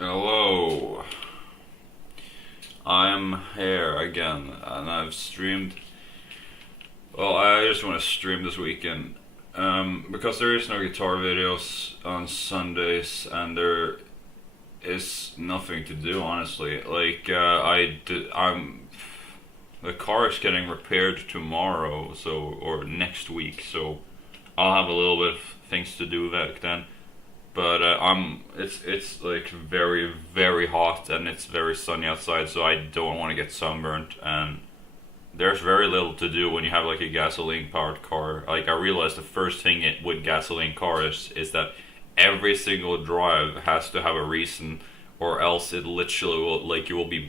Hello, I'm here again, and I've streamed. Well, I just want to stream this weekend, because there is no guitar videos on Sundays, and there is nothing to do. Honestly, I'm the car is getting repaired tomorrow, or next week, so I'll have a little bit of things to do back then. But it's like very very hot and it's very sunny outside, so I don't want to get sunburnt. And there's very little to do when you have like a gasoline powered car. Like I realized the first thing with gasoline cars is that every single drive has to have a reason, or else it literally will like you will be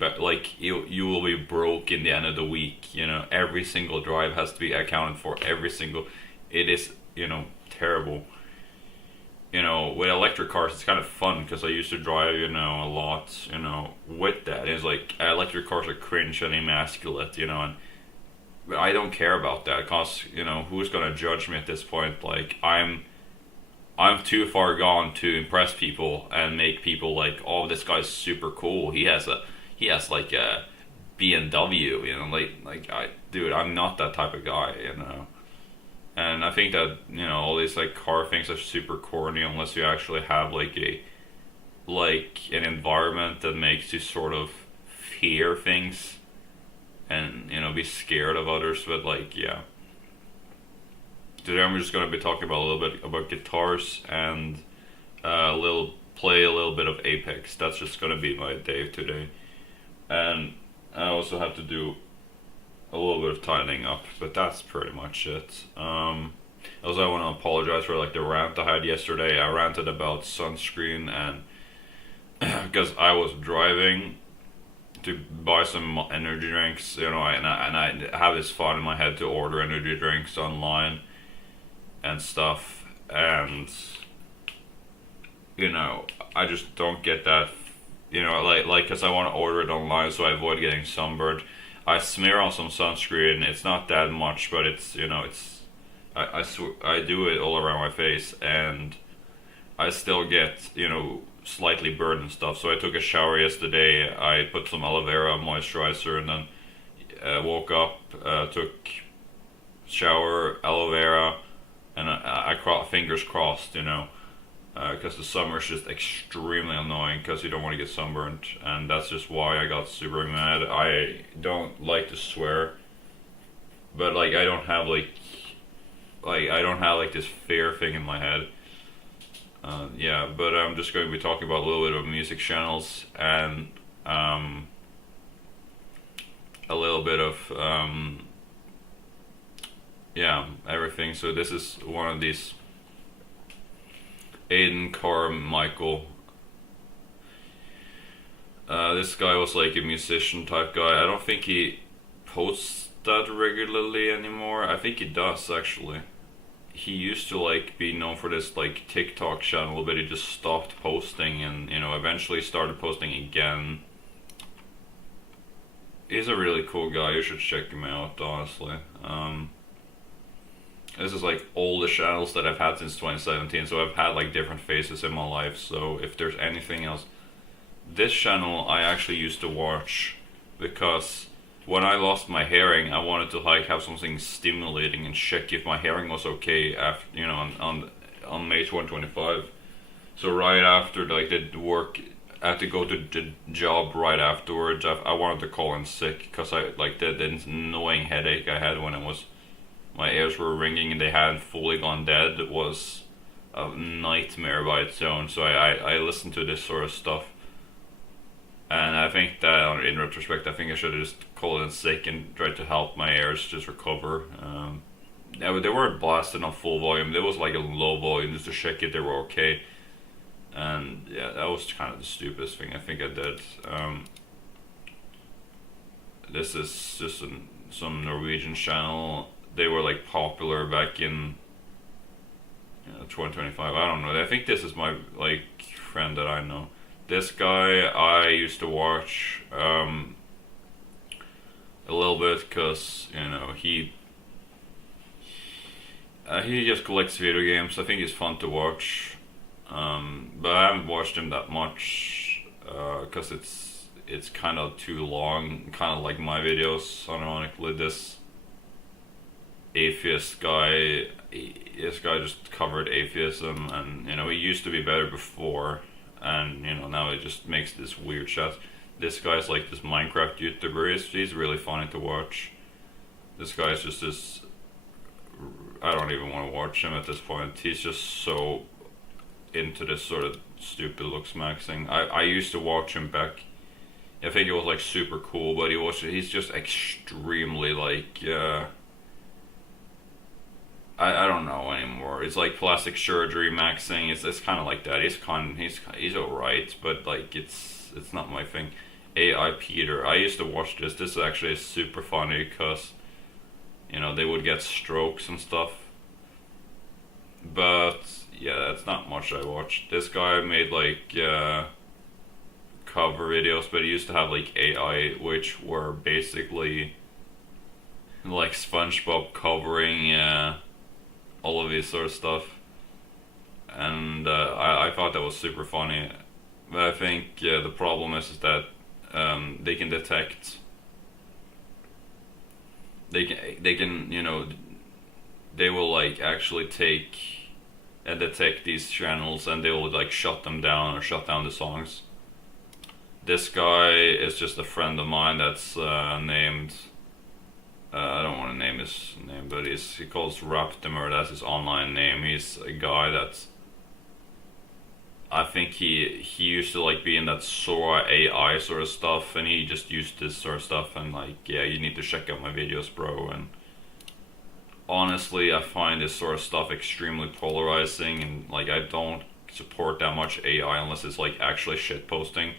you will be broke in the end of the week. Every single drive has to be accounted for. Every single it is terrible. With electric cars, it's kind of fun because I used to drive, a lot, with that. It's like electric cars are cringe and emasculate, and but I don't care about that because, who's gonna judge me at this point? Like I'm too far gone to impress people and make people like, oh, this guy's super cool. He has like a BMW, dude, I'm not that type of guy. And I think that all these like car things are super corny unless you actually have an environment that makes you sort of fear things and be scared of others. But yeah, today I'm just gonna be talking about a little bit about guitars and play a little bit of Apex. That's just gonna be my day today, and I also have to do a little bit of tidying up, but that's pretty much it. Also, I want to apologize for like the rant I had yesterday. I ranted about sunscreen, and because I was driving to buy some energy drinks, and I have this thought in my head to order energy drinks online and stuff, and I just don't get that. Because I want to order it online so I avoid getting sunburned. I smear on some sunscreen. It's not that much, but I do it all around my face, and I still get slightly burned and stuff. So I took a shower yesterday. I put some aloe vera moisturizer, and then woke up, took shower, aloe vera, and fingers crossed, because the summer is just extremely annoying because you don't want to get sunburned, and that's just why I got super mad. I don't like to swear, but I don't have this fear thing in my head. Yeah, but I'm just going to be talking about a little bit of music channels and a little bit of everything. So this is one of these. Aiden Carmichael. This guy was like a musician type guy. I don't think he posts that regularly anymore. I think he does actually. He used to be known for this TikTok channel, but he just stopped posting and eventually started posting again. He's a really cool guy. You should check him out, honestly. This is all the channels that I've had since 2017, so I've had different phases in my life. So if there's anything else, this channel I actually used to watch because when I lost my hearing, I wanted to have something stimulating and check if my hearing was okay after on May 2025. So right after the work, I had to go to the job right afterwards. I wanted to call in sick because I the annoying headache I had when my ears were ringing and they hadn't fully gone dead. It was a nightmare by its own. So I listened to this sort of stuff, and I think that in retrospect, I think I should have just called in sick and tried to help my ears just recover. They weren't blasted on full volume. There was a low volume just to check if they were okay. And yeah, that was kind of the stupidest thing I think I did. This is just some Norwegian channel. They were popular back in 2025. I don't know. I think this is my friend that I know. This guy I used to watch a little bit because he just collects video games. I think he's fun to watch, but I haven't watched him that much. because it's kind of too long, kind of like my videos. Ironically, this atheist guy, this guy just covered atheism, and you know, he used to be better before, and you know, now he just makes this weird shit. This guy's like this Minecraft YouTuber. He's really funny to watch. This guy's just this. I don't even want to watch him at this point. He's just so into this sort of stupid looks maxing. I used to watch him back. I think it was like super cool, but he's just extremely like I don't know anymore. It's like plastic surgery maxing. It's kind of like that. He's alright, but like it's not my thing. AI Peter. I used to watch this. This is actually super funny because you know they would get strokes and stuff. But yeah, that's not much I watched. This guy made like cover videos, but he used to have like AI, which were basically like SpongeBob covering all of this sort of stuff, and I thought that was super funny. But I think the problem is that they can detect. They can you know they will like actually take and detect these channels, and they will like shut them down or shut down the songs. This guy is just a friend of mine that's named. I don't want to name his name, but he calls Raptimer. That's his online name. He's a guy that's. I think he used to like be in that Sora AI sort of stuff, and he just used this sort of stuff, and like, yeah, you need to check out my videos, bro. And honestly, I find this sort of stuff extremely polarizing, and like I don't support that much AI unless it's like actually shit posting.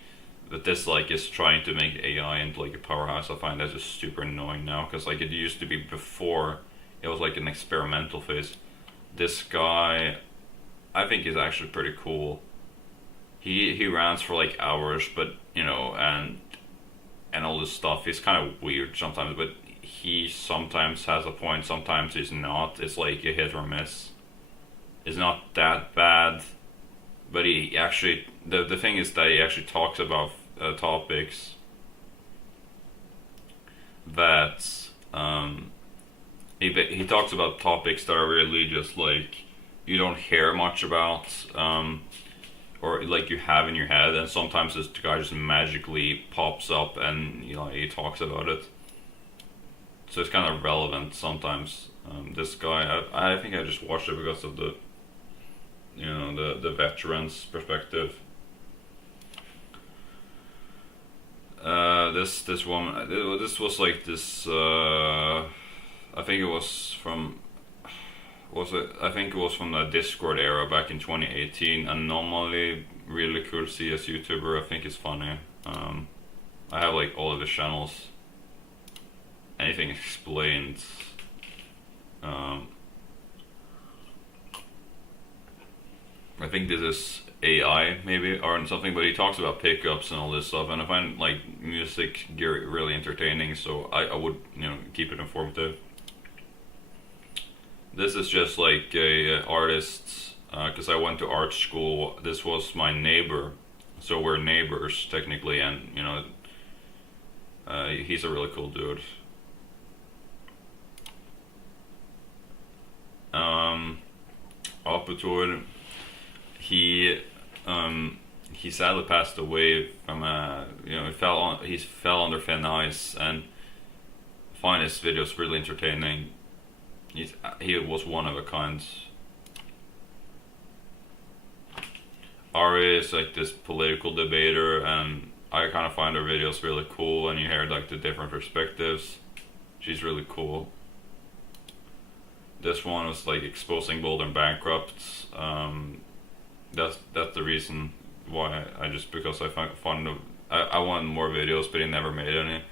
But this like is trying to make AI into like a powerhouse. I find that just super annoying now, because like it used to be before it was like an experimental phase. This guy, I think, is actually pretty cool. He rants for like hours, but you know, and all this stuff. He's kind of weird sometimes, but he sometimes has a point, sometimes he's not. It's like a hit or miss. It's not that bad, but he actually the thing is that he actually talks about topics that he talks about topics that are really just like you don't hear much about, or like you have in your head, and sometimes this guy just magically pops up and you know he talks about it. So it's kind of relevant sometimes. This guy, I think I just watched it because of the, you know, the veterans perspective. This woman, this was like this. I think it was from. Was it? I think it was from the Discord era back in 2018. Anomaly, really cool CS YouTuber. I think it's funny. I have like all of his channels. Anything explained. I think this is AI maybe or something, but he talks about pickups and all this stuff, and I find like music gear really entertaining, so I would, you know, keep it informative. This is just like a artist, because I went to art school. This was my neighbor, so we're neighbors technically, and you know, he's a really cool dude. Aperture, he sadly passed away from you know, he fell under thin ice, and I find his videos really entertaining. He was one of a kind. Ari is like this political debater, and I kind of find her videos really cool, and you hear like the different perspectives. She's really cool. This one was like exposing bold and bankrupt. That's the reason why I just, because I find fun of, I wanted more videos, but he never made any.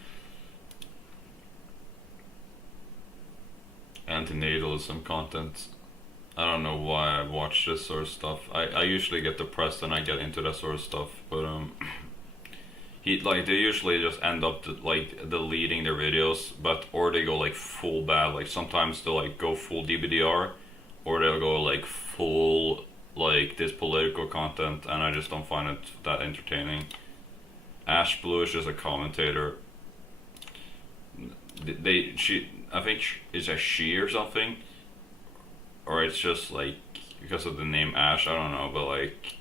Antinatalism content. I don't know why I watch this sort of stuff. I usually get depressed and I get into that sort of stuff, but they usually just end up like deleting their videos, but or they go like full bad. Like sometimes they'll like go full DBDR, or they'll go like full like this political content, and I just don't find it that entertaining. Ash Blue is just a commentator. I think it's a she or something, or it's just like because of the name Ash. I don't know, but like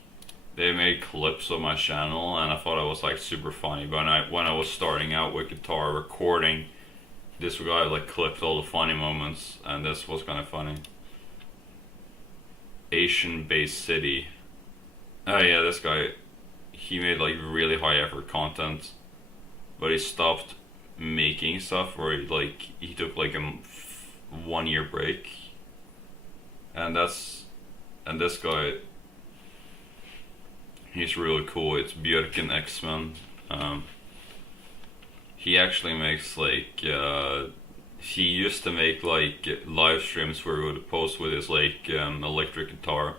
they made clips of my channel, and I thought it was like super funny. But when I was starting out with guitar recording, this guy like clipped all the funny moments, and this was kind of funny. Asian based city. Oh yeah, this guy, he made like really high effort content, but he stopped making stuff, where he took like a 1 year break, and this guy, he's really cool. It's Björken X-Men. He actually makes like he used to make like live streams where he would post with his like electric guitar.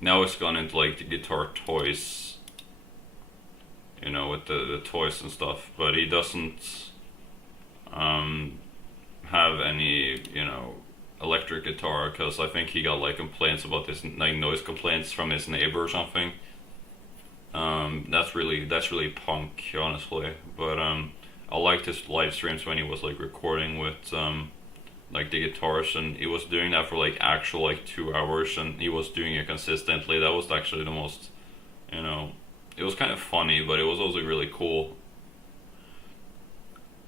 Now it's gone into like the guitar toys, you know, with the toys and stuff, but he doesn't have any, you know, electric guitar, because I think he got like complaints about this, like noise complaints from his neighbor or something. That's really punk, honestly. But I liked his live streams when he was like recording with like the guitars, and he was doing that for like actual like 2 hours, and he was doing it consistently. That was actually the most, you know, it was kind of funny, but it was also really cool.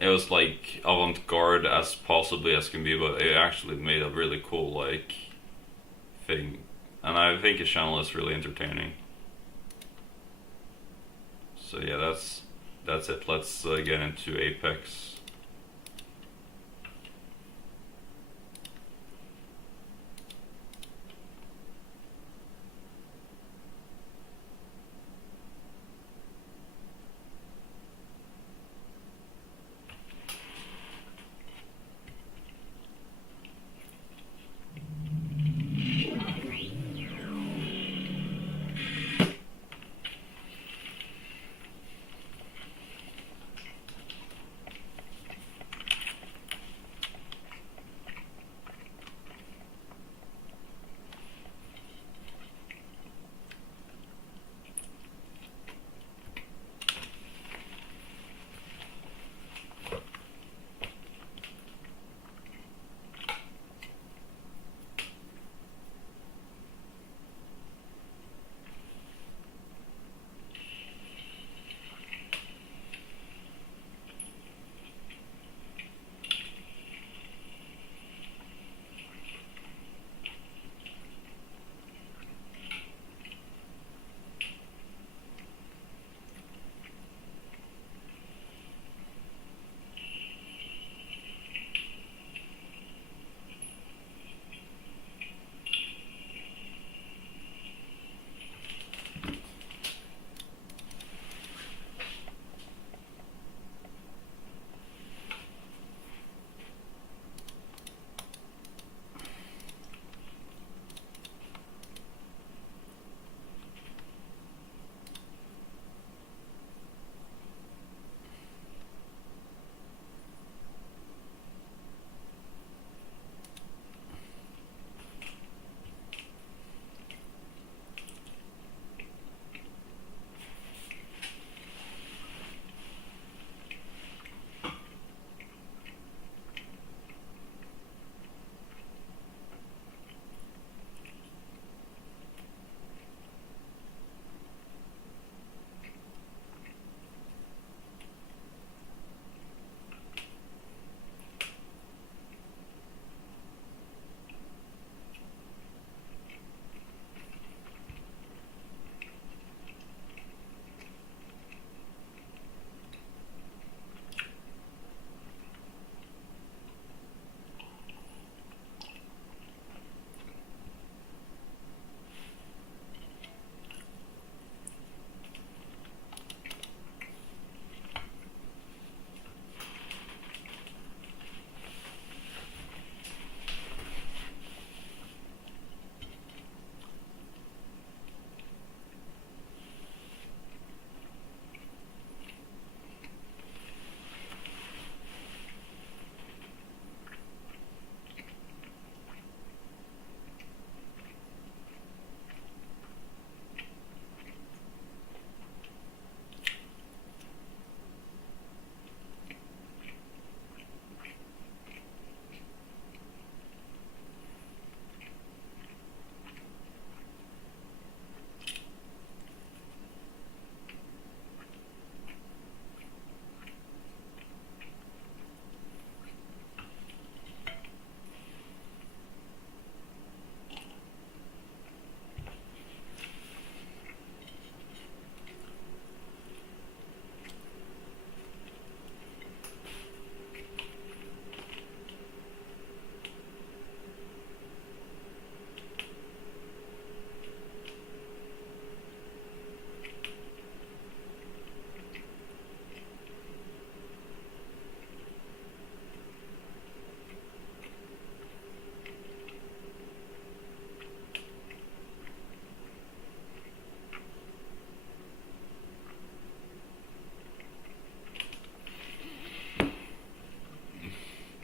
It was like avant-garde as possibly as can be, but it actually made a really cool like thing, and I think his channel is really entertaining. So yeah, that's it. Let's get into Apex.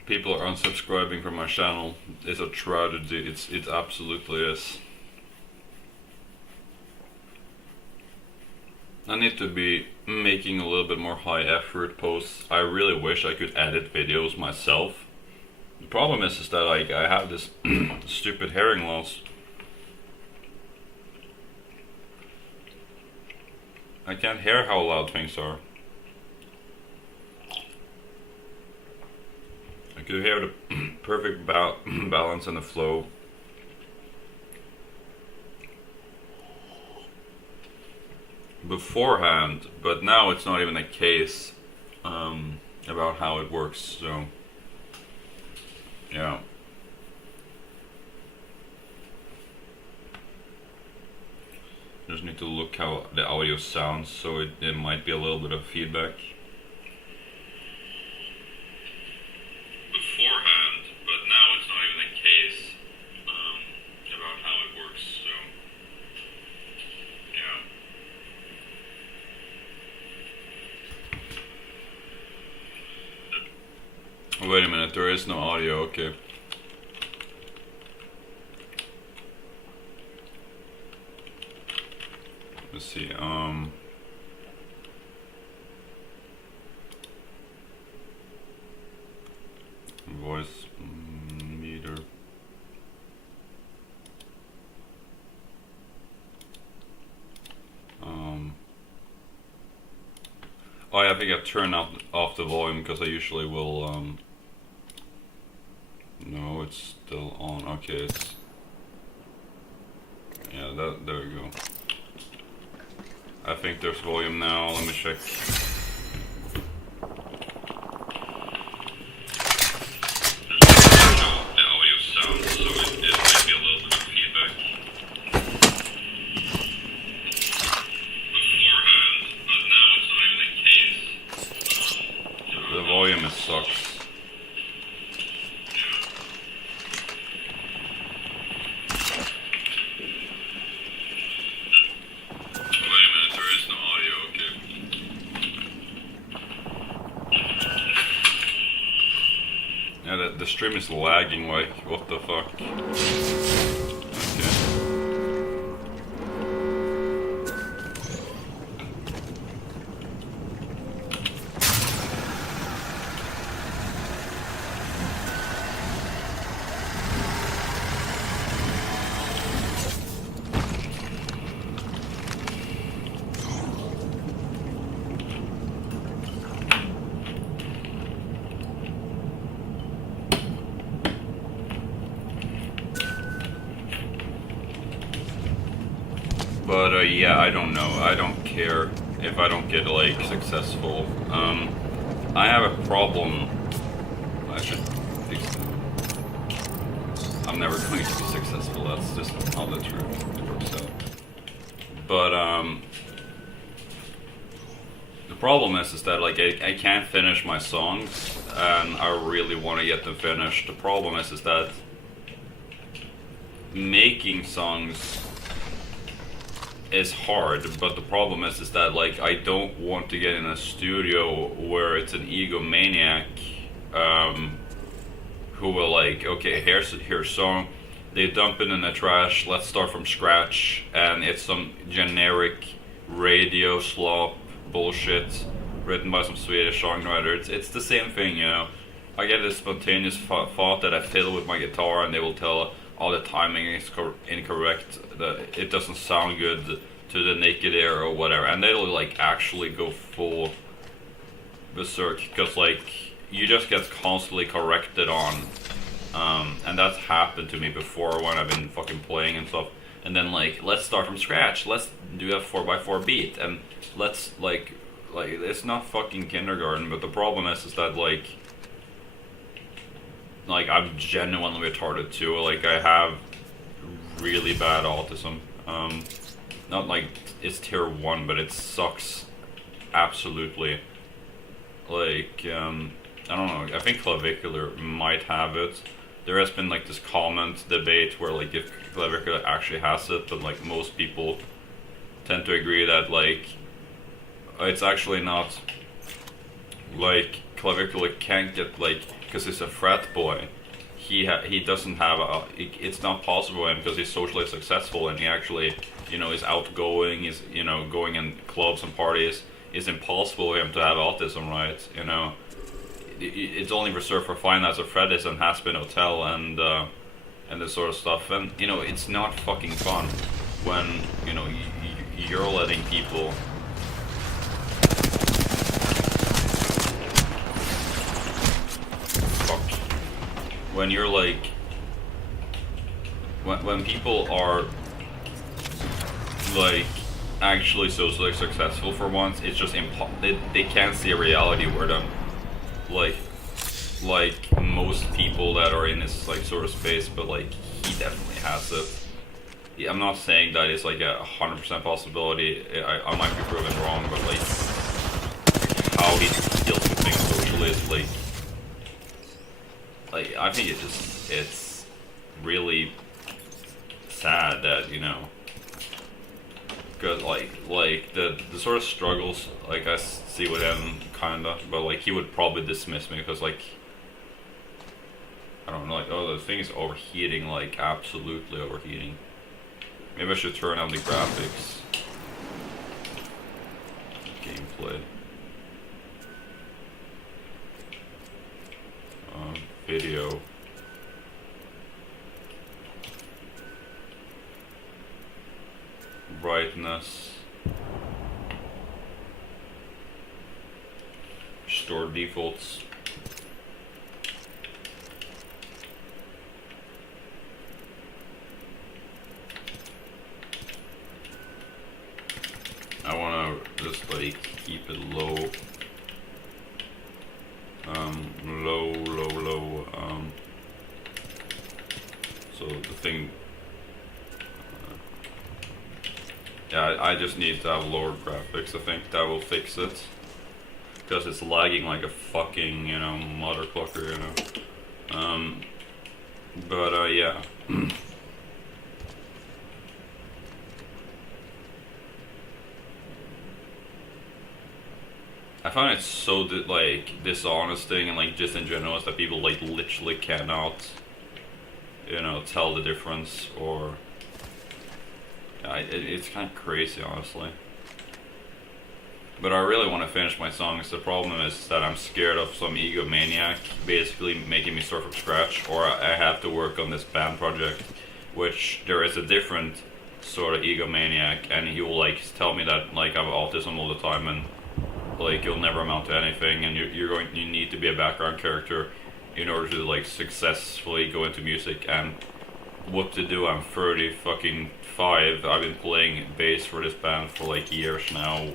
people are unsubscribing from my channel is a tragedy. It absolutely is. I need to be making a little bit more high effort posts. I really wish I could edit videos myself. The problem is that I have this stupid hearing loss. I can't hear how loud things are. I could hear the perfect balance and the flow. Beforehand, but now it's not even a case about how it works, so yeah. Just need to look how the audio sounds, so it might be a little bit of feedback. Beforehand, but now it's not even a case about how it works, so yeah. Oh, wait a minute, there is no audio, okay. Let's see, voice meter. Oh yeah, I think I've turned off the volume because I usually will, no, it's still on, okay, it's, yeah, there we go. I think there's volume now, let me check. The audio sounds, so it might be a little bit of feedback. Beforehand, but now it's not even the case. The volume sucks. The stream is lagging, like, what the fuck? Okay. But yeah, I don't know. I don't care if I don't get like successful. I have a problem. I should fix it. I'm never going to be successful. That's just not the truth. It works out. But the problem is that like I can't finish my songs, and I really want to get them finished. The problem is that making songs is hard, but the problem is that like I don't want to get in a studio where it's an egomaniac who will like, okay, here's a song, they dump it in the trash, let's start from scratch, and it's some generic radio slop bullshit written by some Swedish songwriter. It's the same thing, you know. I get this spontaneous thought that I fiddle with my guitar and they will tell all the timing is incorrect, that it doesn't sound good to the naked ear or whatever, and they'll like actually go full berserk because like you just get constantly corrected on, and that's happened to me before when I've been fucking playing and stuff, and then like, let's start from scratch, let's do a 4x4 beat, and let's like it's not fucking kindergarten, but the problem is that like I'm genuinely retarded too. Like I have really bad autism. Not like it's tier 1, but it sucks absolutely. Like I don't know. I think Clavicular might have it. There has been like this comment debate where like if Clavicular actually has it, but like most people tend to agree that like it's actually not, like Clavicular can't get like because he's a frat boy, he doesn't have it's not possible for him because he's socially successful and he actually, you know, is outgoing, is, you know, going in clubs and parties. It's impossible for him to have autism, right? You know, it's only reserved for Five Nights at Freddy's and Has-Been Hotel and this sort of stuff. And you know, it's not fucking fun when, you know, you're letting people. When you're like, when people are like actually socially successful for once, it's just they can't see a reality where them like most people that are in this like sort of space, but like he definitely has it. Yeah, I'm not saying that it's like a 100% possibility. I might be proven wrong, but like how he deals with things socially is like I think it's really sad that, you know, because like the sort of struggles like I see with him kinda, but like he would probably dismiss me because like I don't know, like, oh, the thing is overheating, like absolutely overheating. Maybe I should turn on the graphics. Gameplay. Video. Brightness. Store defaults. I wanna just like keep it low. Low. So the thing. Yeah, I just need to have lower graphics. I think that will fix it. Because it's lagging like a fucking, you know, mother clucker, you know. Yeah. I find it so like dishonesting and like just in general is that people like literally cannot, you know, tell the difference, or it's kind of crazy, honestly. But I really want to finish my songs. The problem is that I'm scared of some egomaniac basically making me start from scratch, or I have to work on this band project, which there is a different sort of egomaniac, and he will like tell me that like I have autism all the time and like you'll never amount to anything, and you need to be a background character in order to like successfully go into music. And what to do? I'm 30 fucking 5. I've been playing bass for this band for like years now.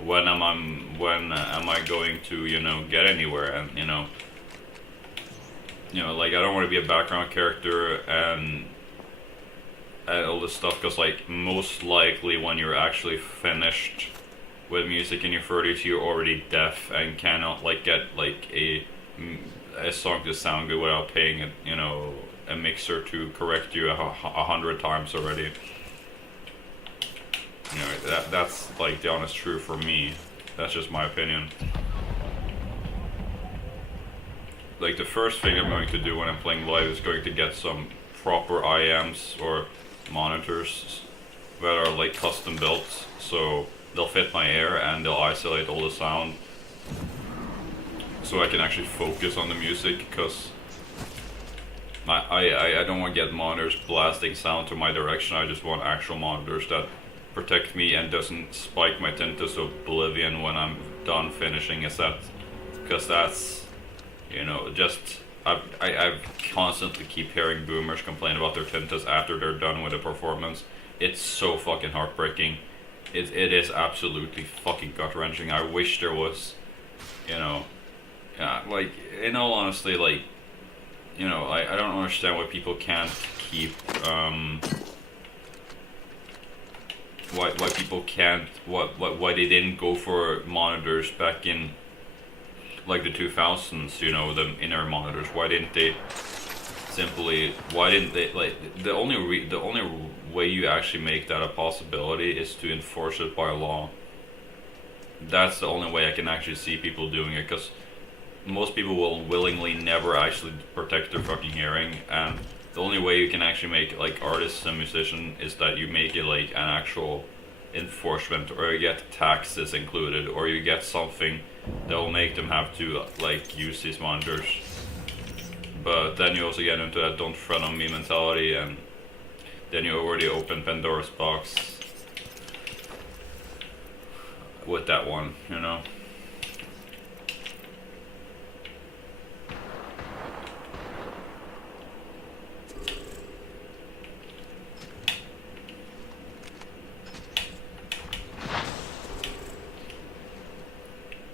When am I going to, you know, get anywhere? And you know, like I don't want to be a background character and all this stuff, because like most likely when you're actually finished with music in your 30s, you're already deaf and cannot like get like a song to sound good without paying a, you know, a mixer to correct you 100 times already. You know, that's like the honest truth for me. That's just my opinion. Like the first thing I'm going to do when I'm playing live is going to get some proper IMs or monitors that are like custom built, so they'll fit my ear and they'll isolate all the sound, so I can actually focus on the music, because I don't want to get monitors blasting sound to my direction. I just want actual monitors that protect me and doesn't spike my tinnitus oblivion when I'm done finishing a set, because that's, you know, just I've constantly keep hearing boomers complain about their tinnitus after they're done with a performance. It's so fucking heartbreaking. It is absolutely fucking gut-wrenching. I wish there was, you know, like, in all honesty, like, you know, I don't understand why people can't keep, why people can't, why they didn't go for monitors back in, like, the 2000s, you know, the inner monitors. Why didn't they like, the only way you actually make that a possibility is to enforce it by law. That's the only way I can actually see people doing it, because most people will willingly never actually protect their fucking hearing, and the only way you can actually make like artists and musicians is that you make it like an actual enforcement, or you get taxes included, or you get something that will make them have to like use these monitors. But then you also get into that don't fret on me mentality, and then you already open Pandora's box with that one, you know.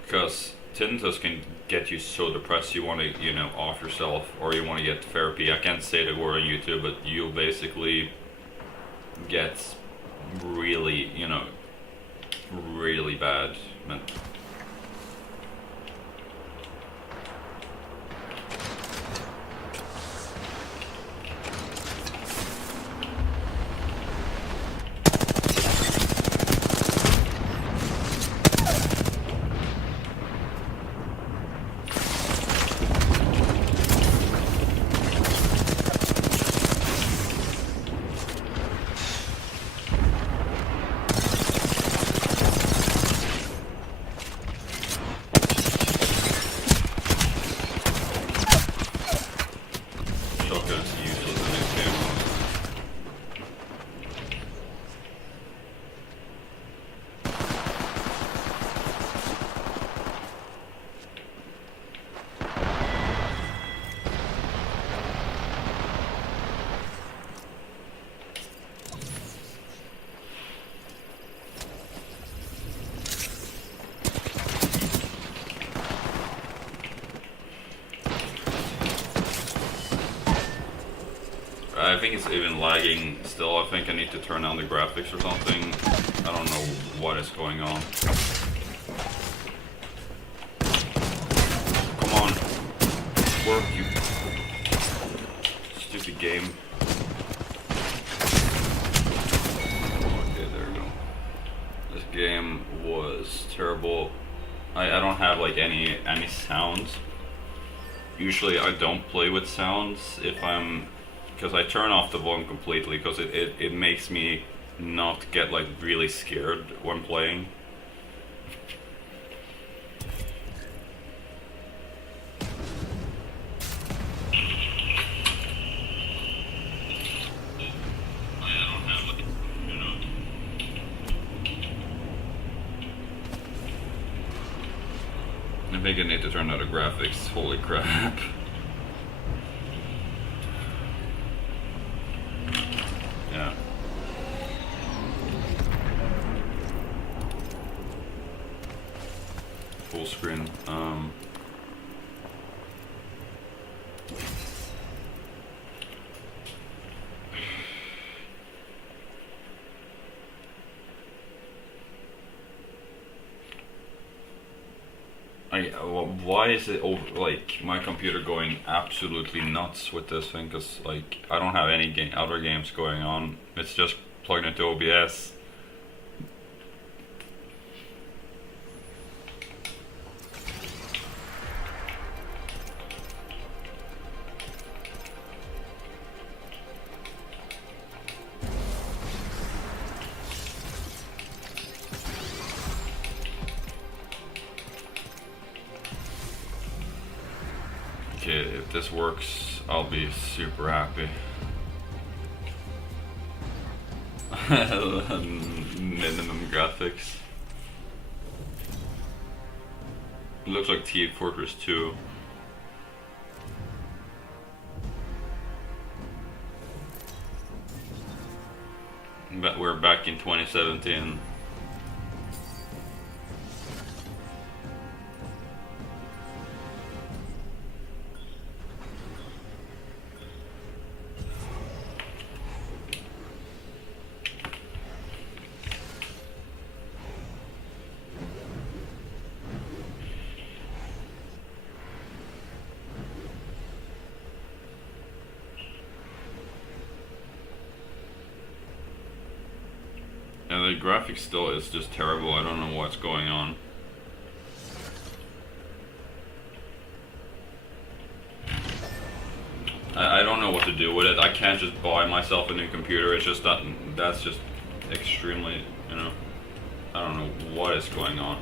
Because tinnitus can get you so depressed you want to, you know, off yourself, or you want to get therapy. I can't say the word on YouTube, but you'll basically get really, you know, really bad. I think it's even lagging still. I think I need to turn on the graphics or something. I don't know what is going on. Come on. Work, you stupid game. Okay, there we go. This game was terrible. I don't have like any sounds. Usually I don't play with sounds if I'm, because I turn off the volume completely, because it makes me not get like really scared when playing. I think I need to turn on the graphics. Holy crap. Yeah. Full screen. Why is it over, like my computer going absolutely nuts with this thing? Because like I don't have any other games going on. It's just plugged into OBS. Okay, if this works, I'll be super happy. Minimum graphics. It looks like Team Fortress 2. But we're back in 2017. And the graphics still is just terrible. I don't know what's going on. know what to do with it. I can't just buy myself a new computer. It's just that's just extremely, you know, I don't know what is going on.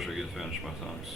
wish I could finish my thoughts.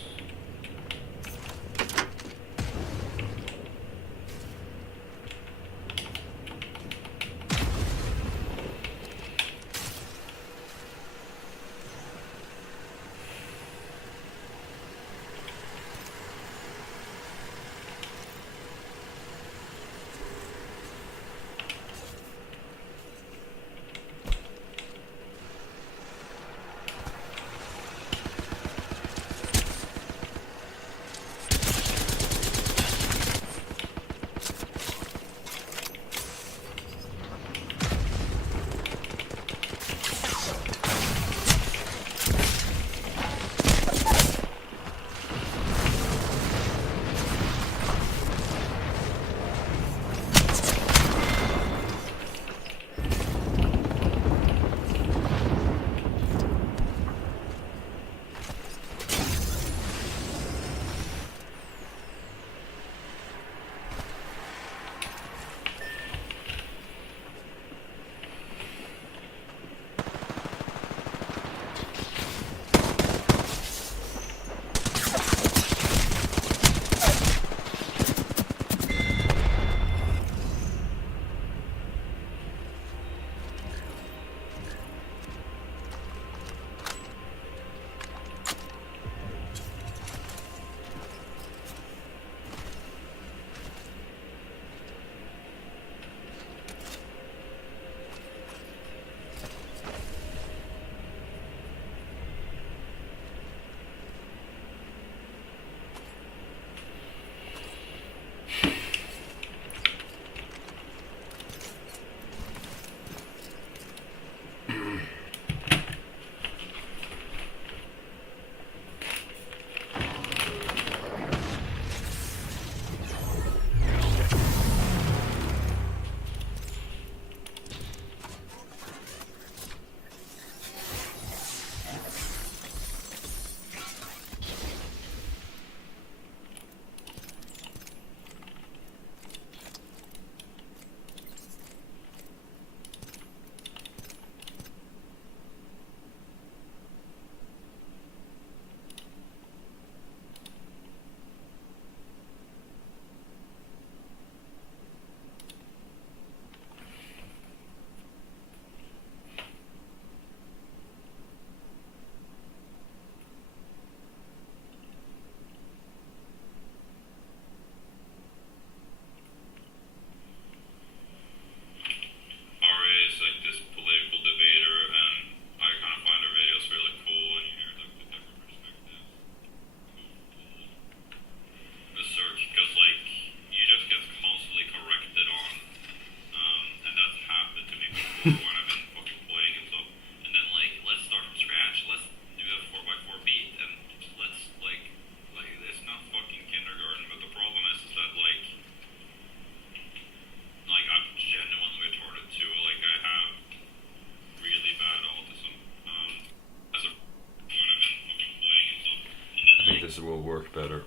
This will work better,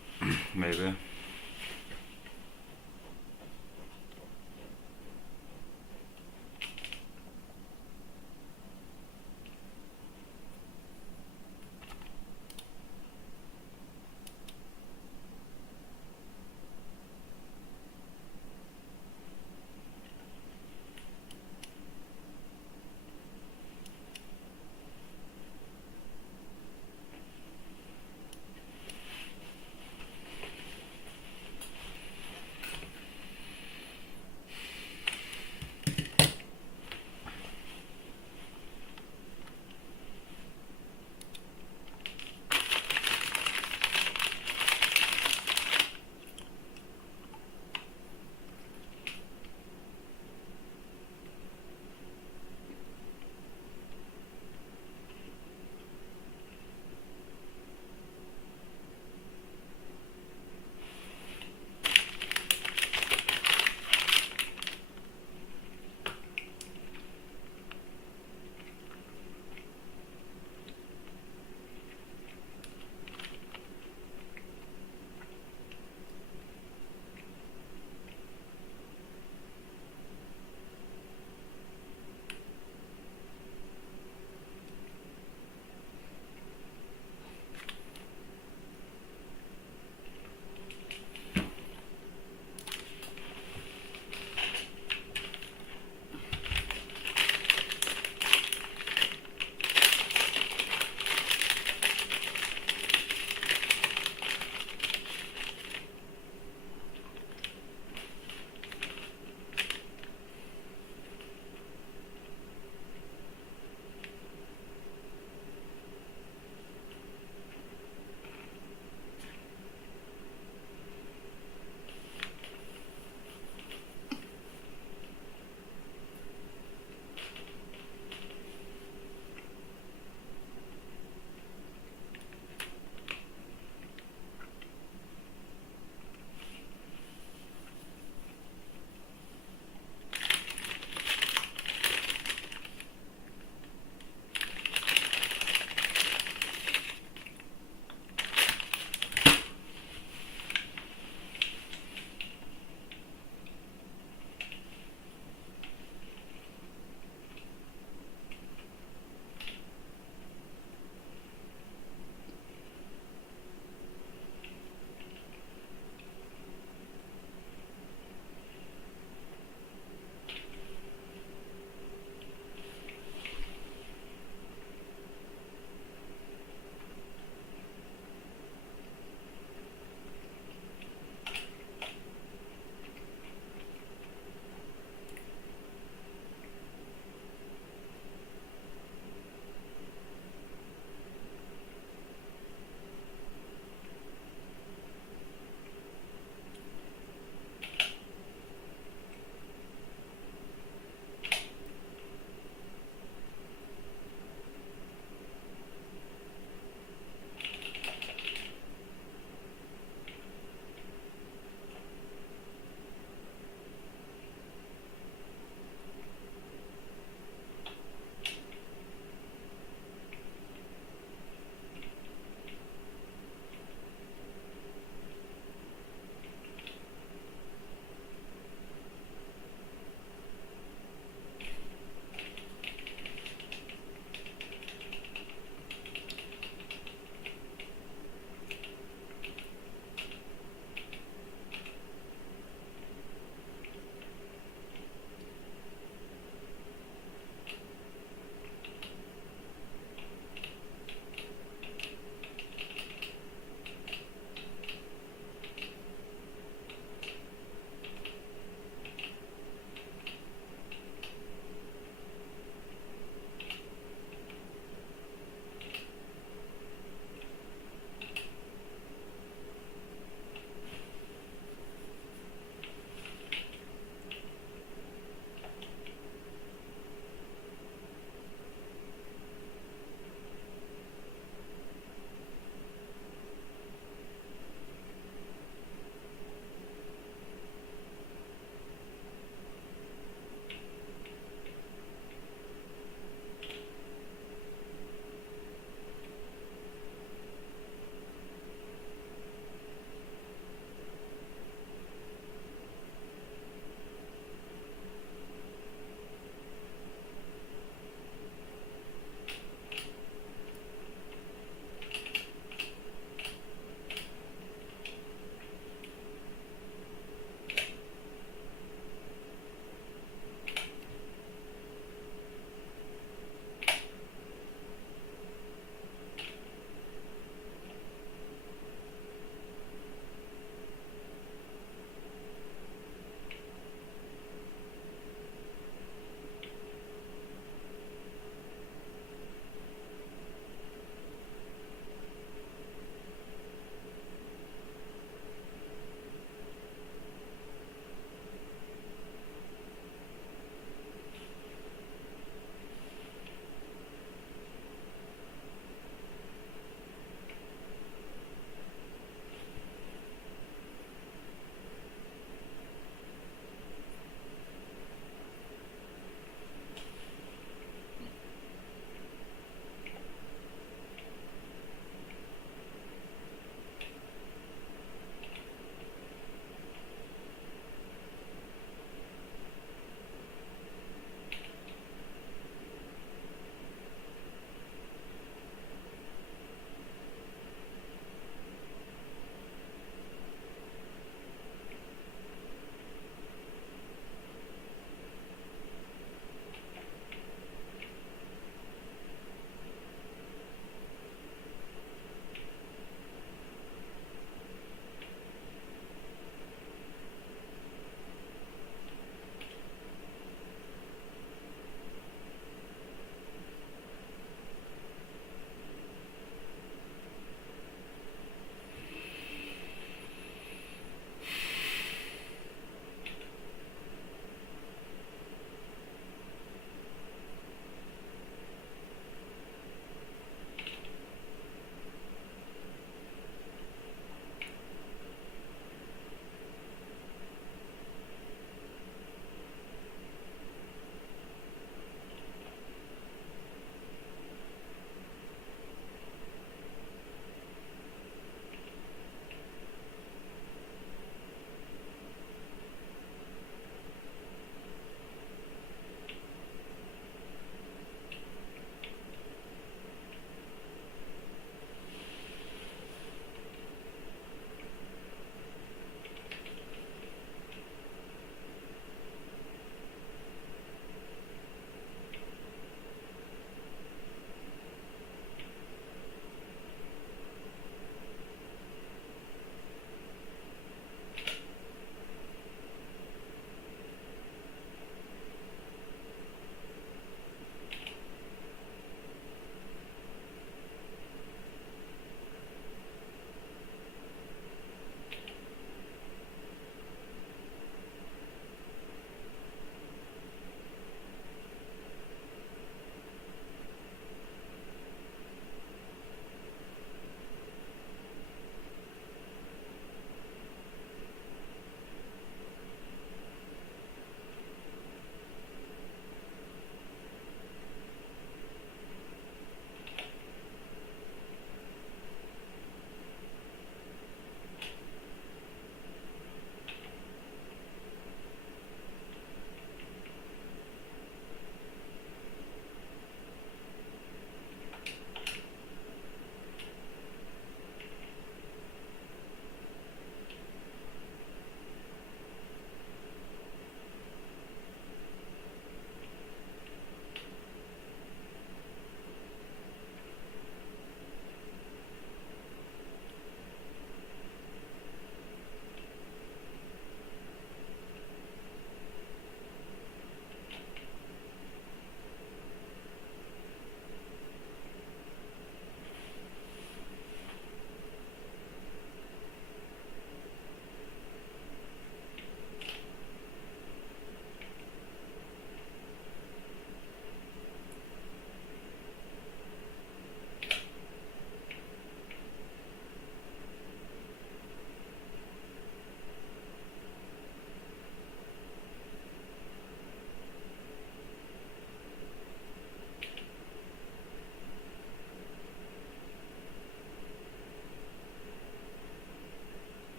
maybe.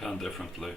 pan differently.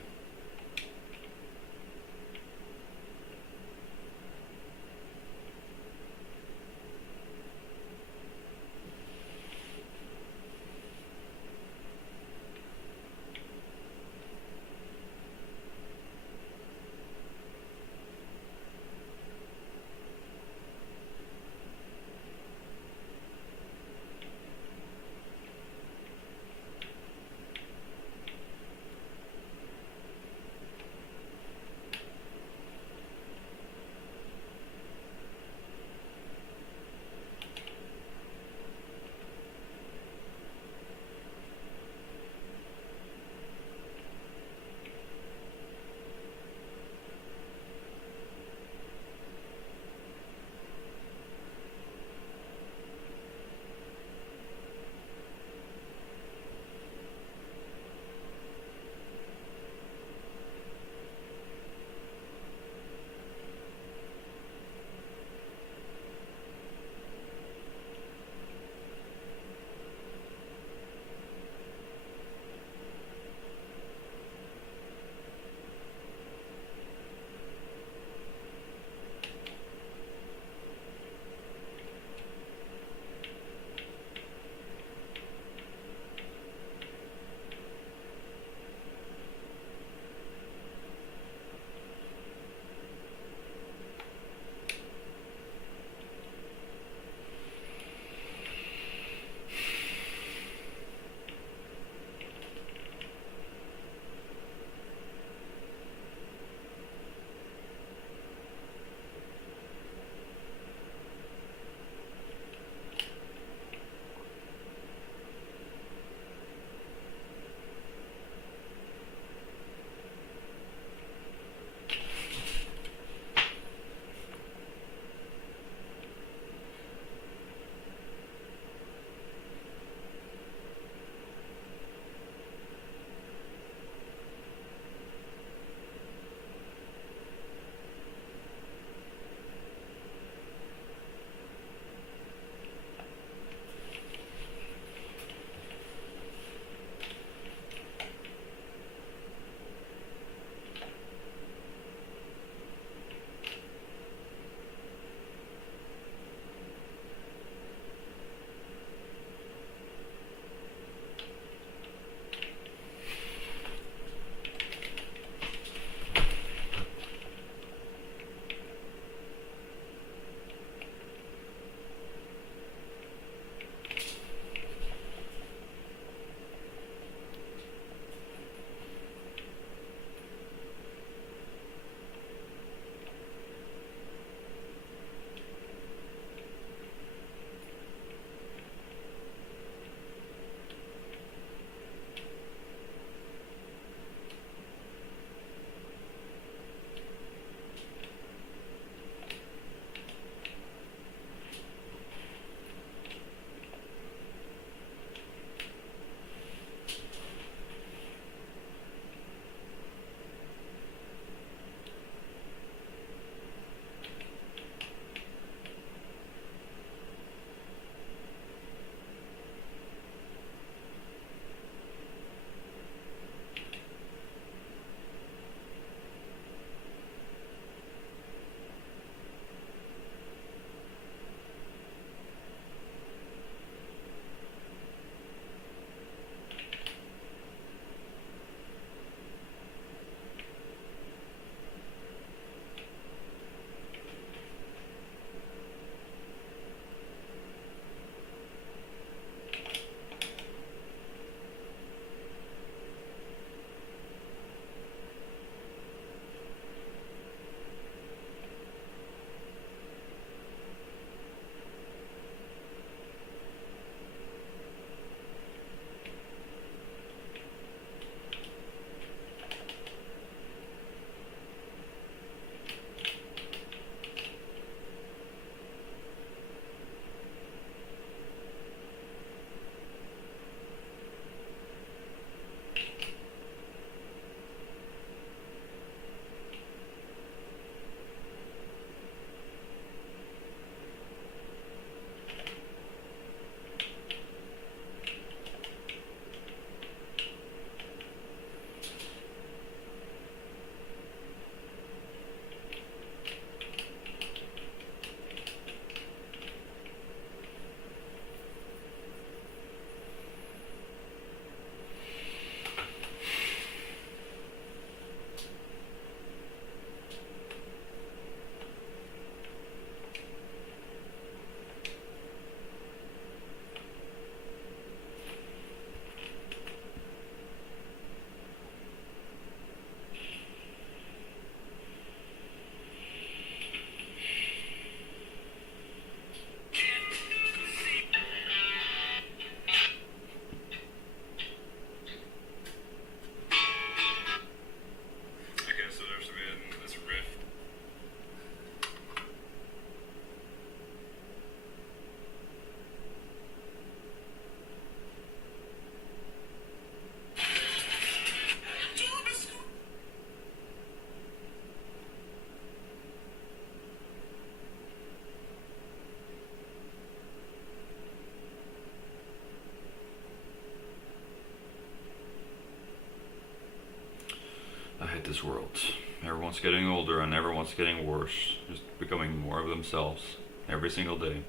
hate this world. Everyone's getting older and everyone's getting worse. Just becoming more of themselves every single day.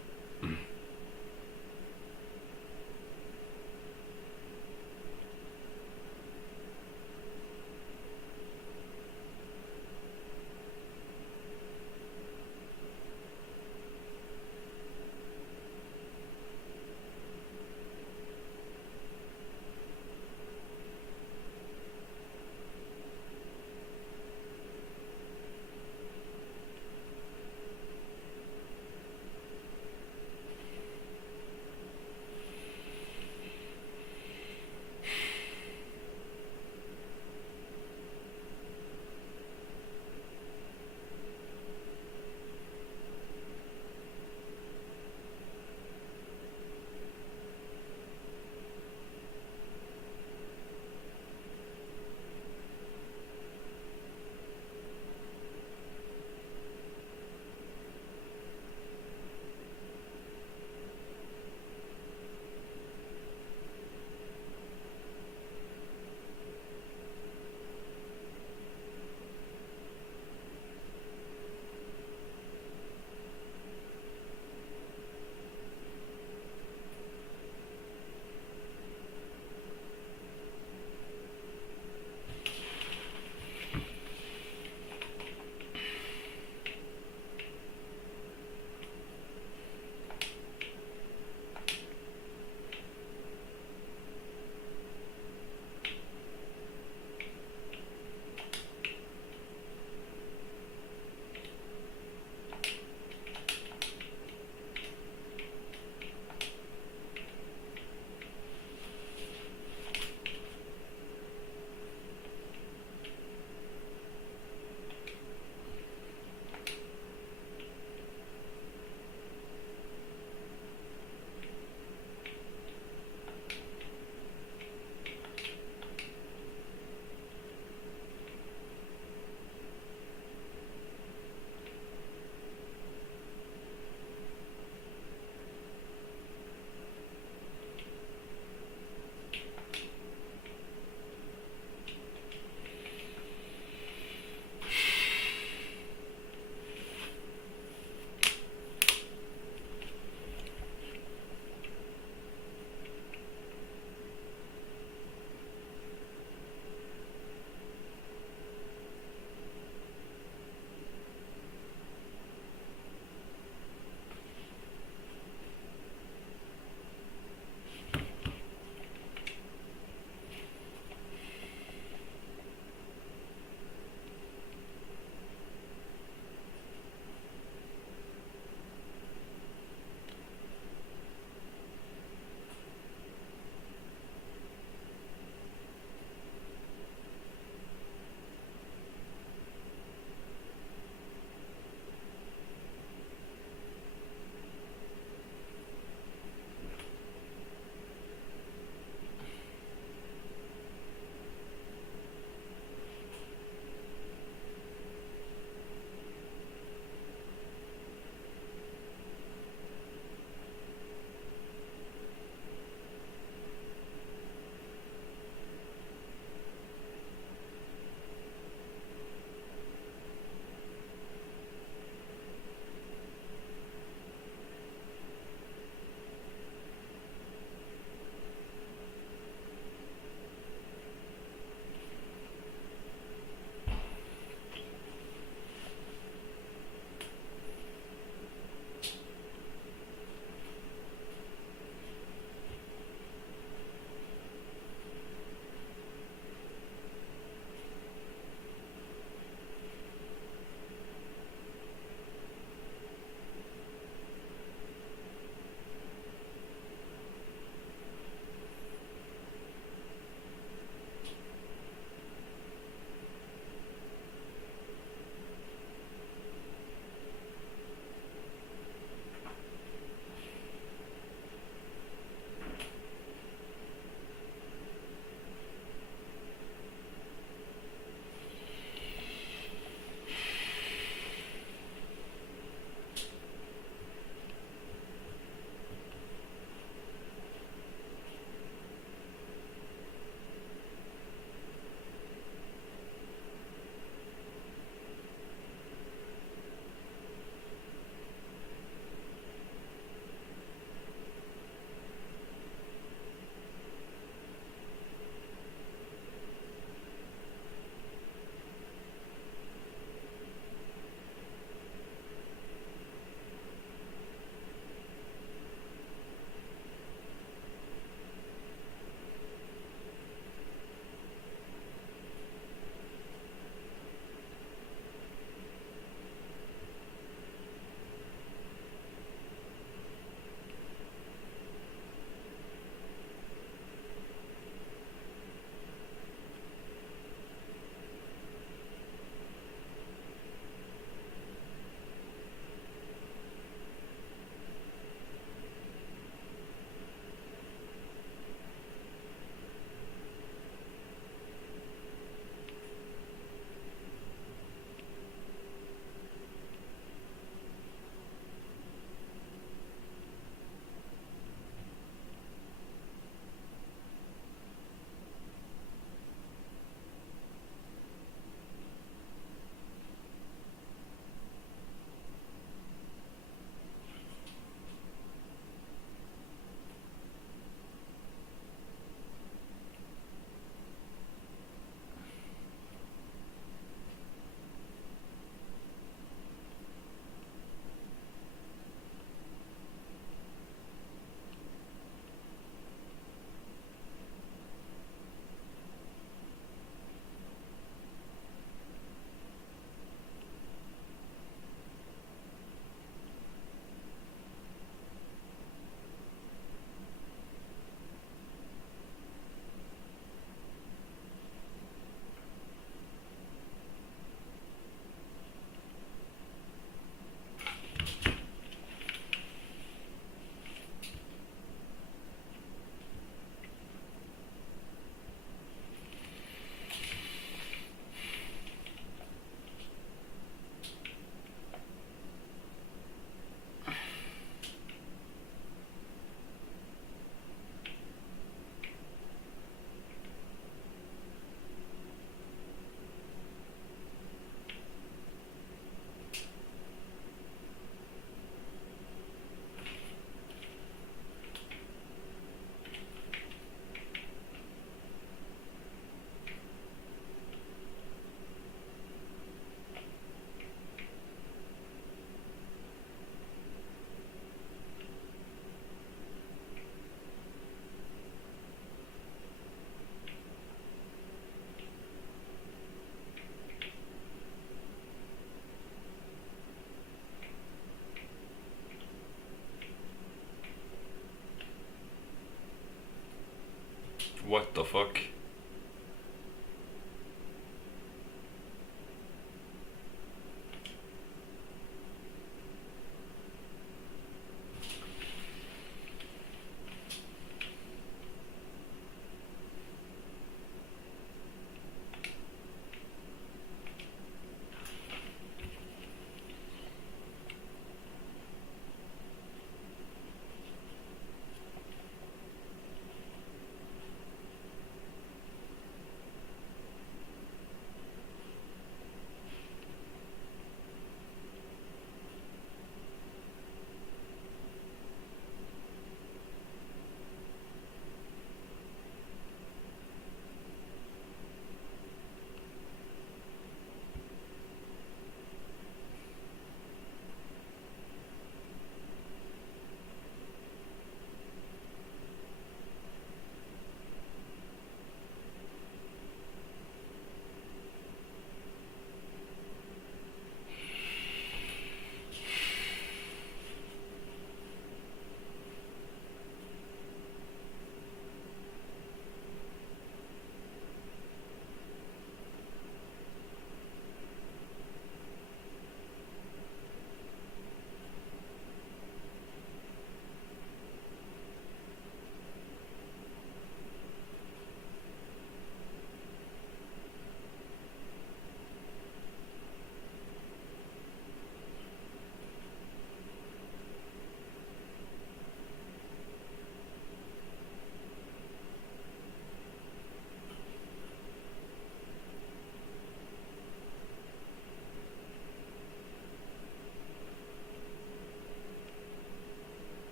What the fuck?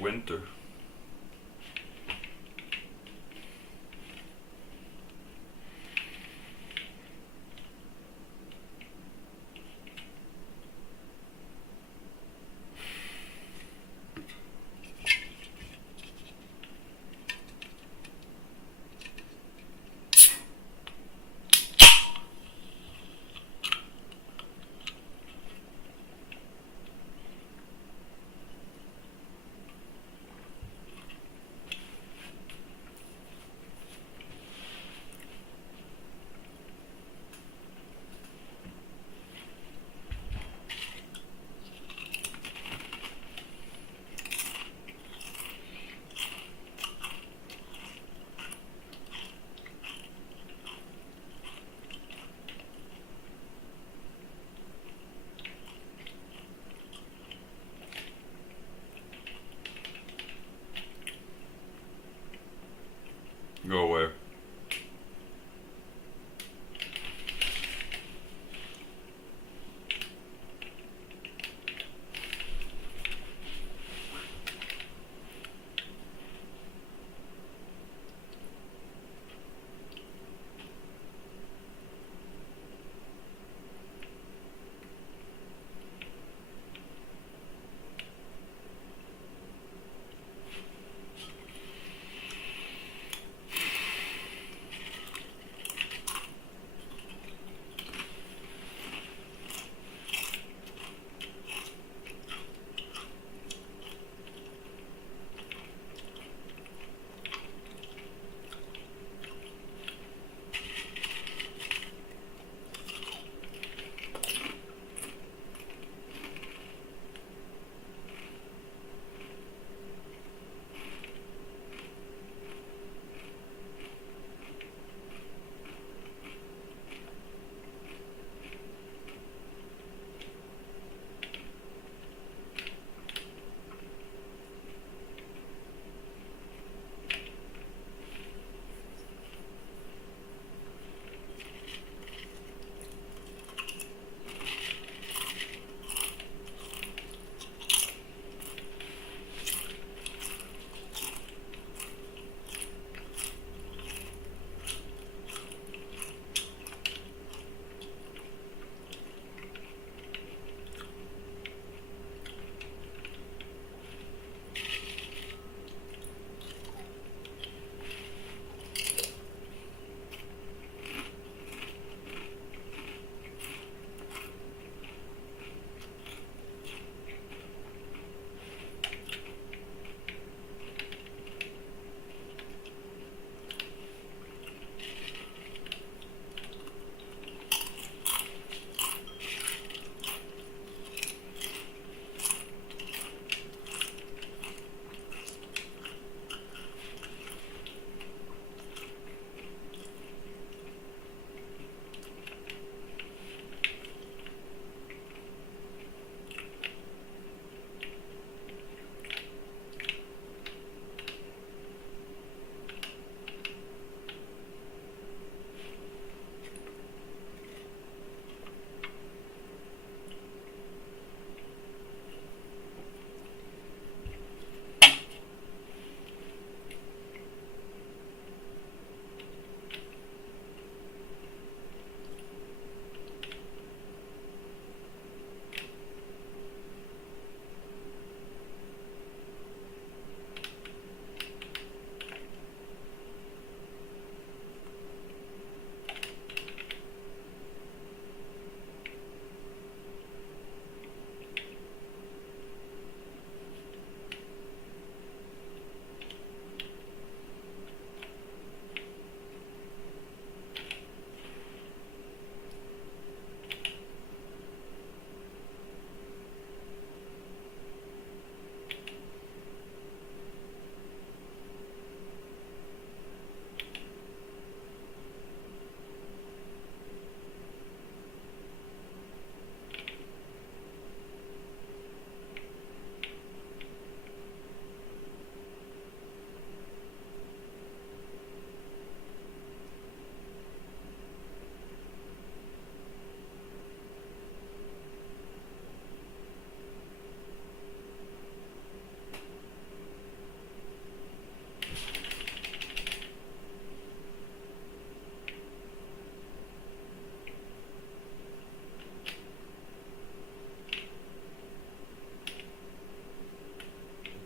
winter.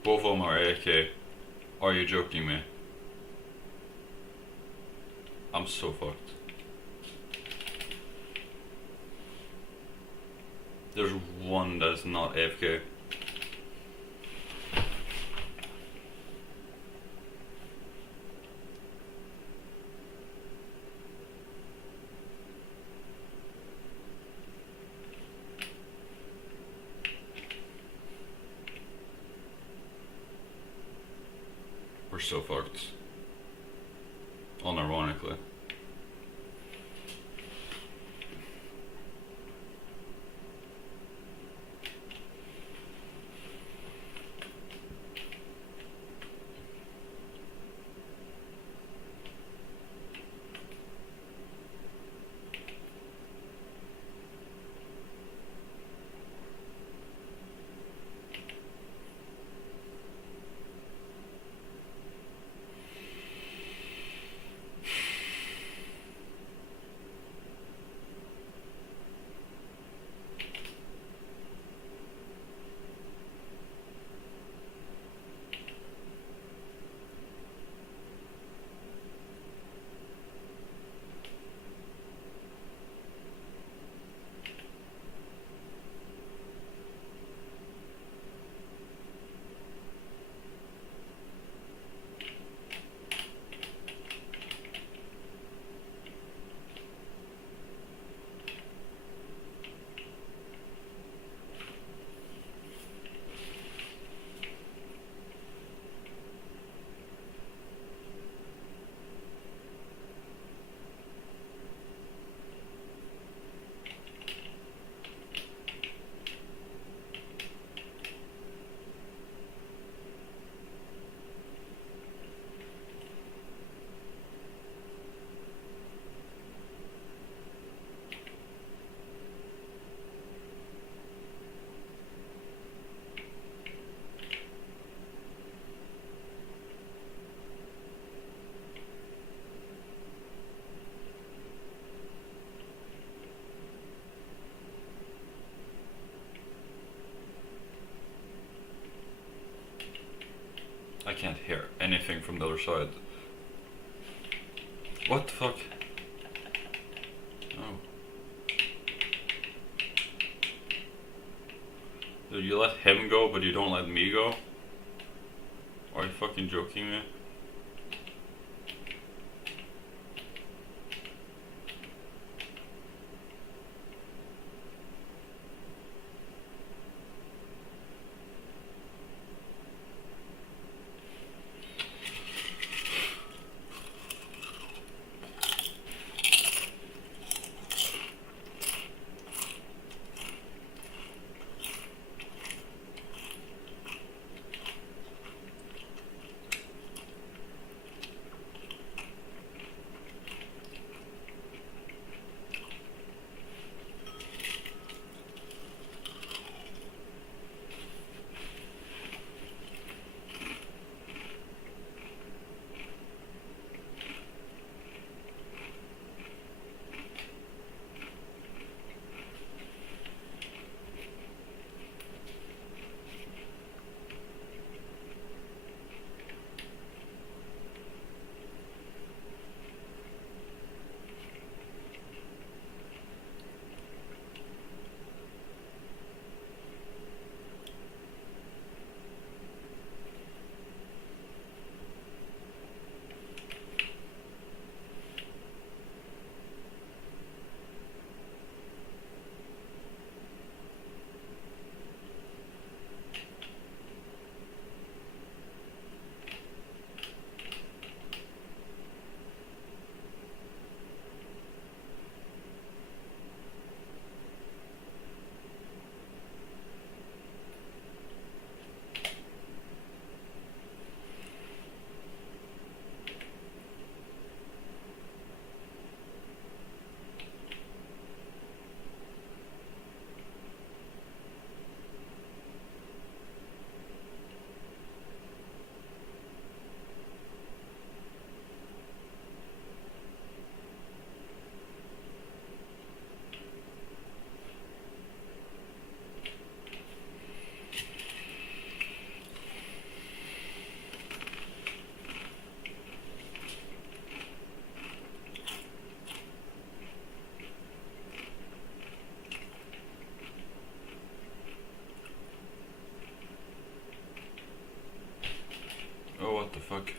Both of them are AK. Are you joking me? I'm so fucked. There's one that's not AFK. We're so fucked. Unironically. I can't hear anything from the other side. What the fuck? Oh. Dude, you let him go, but you don't let me go? Are you fucking joking me? the fuck?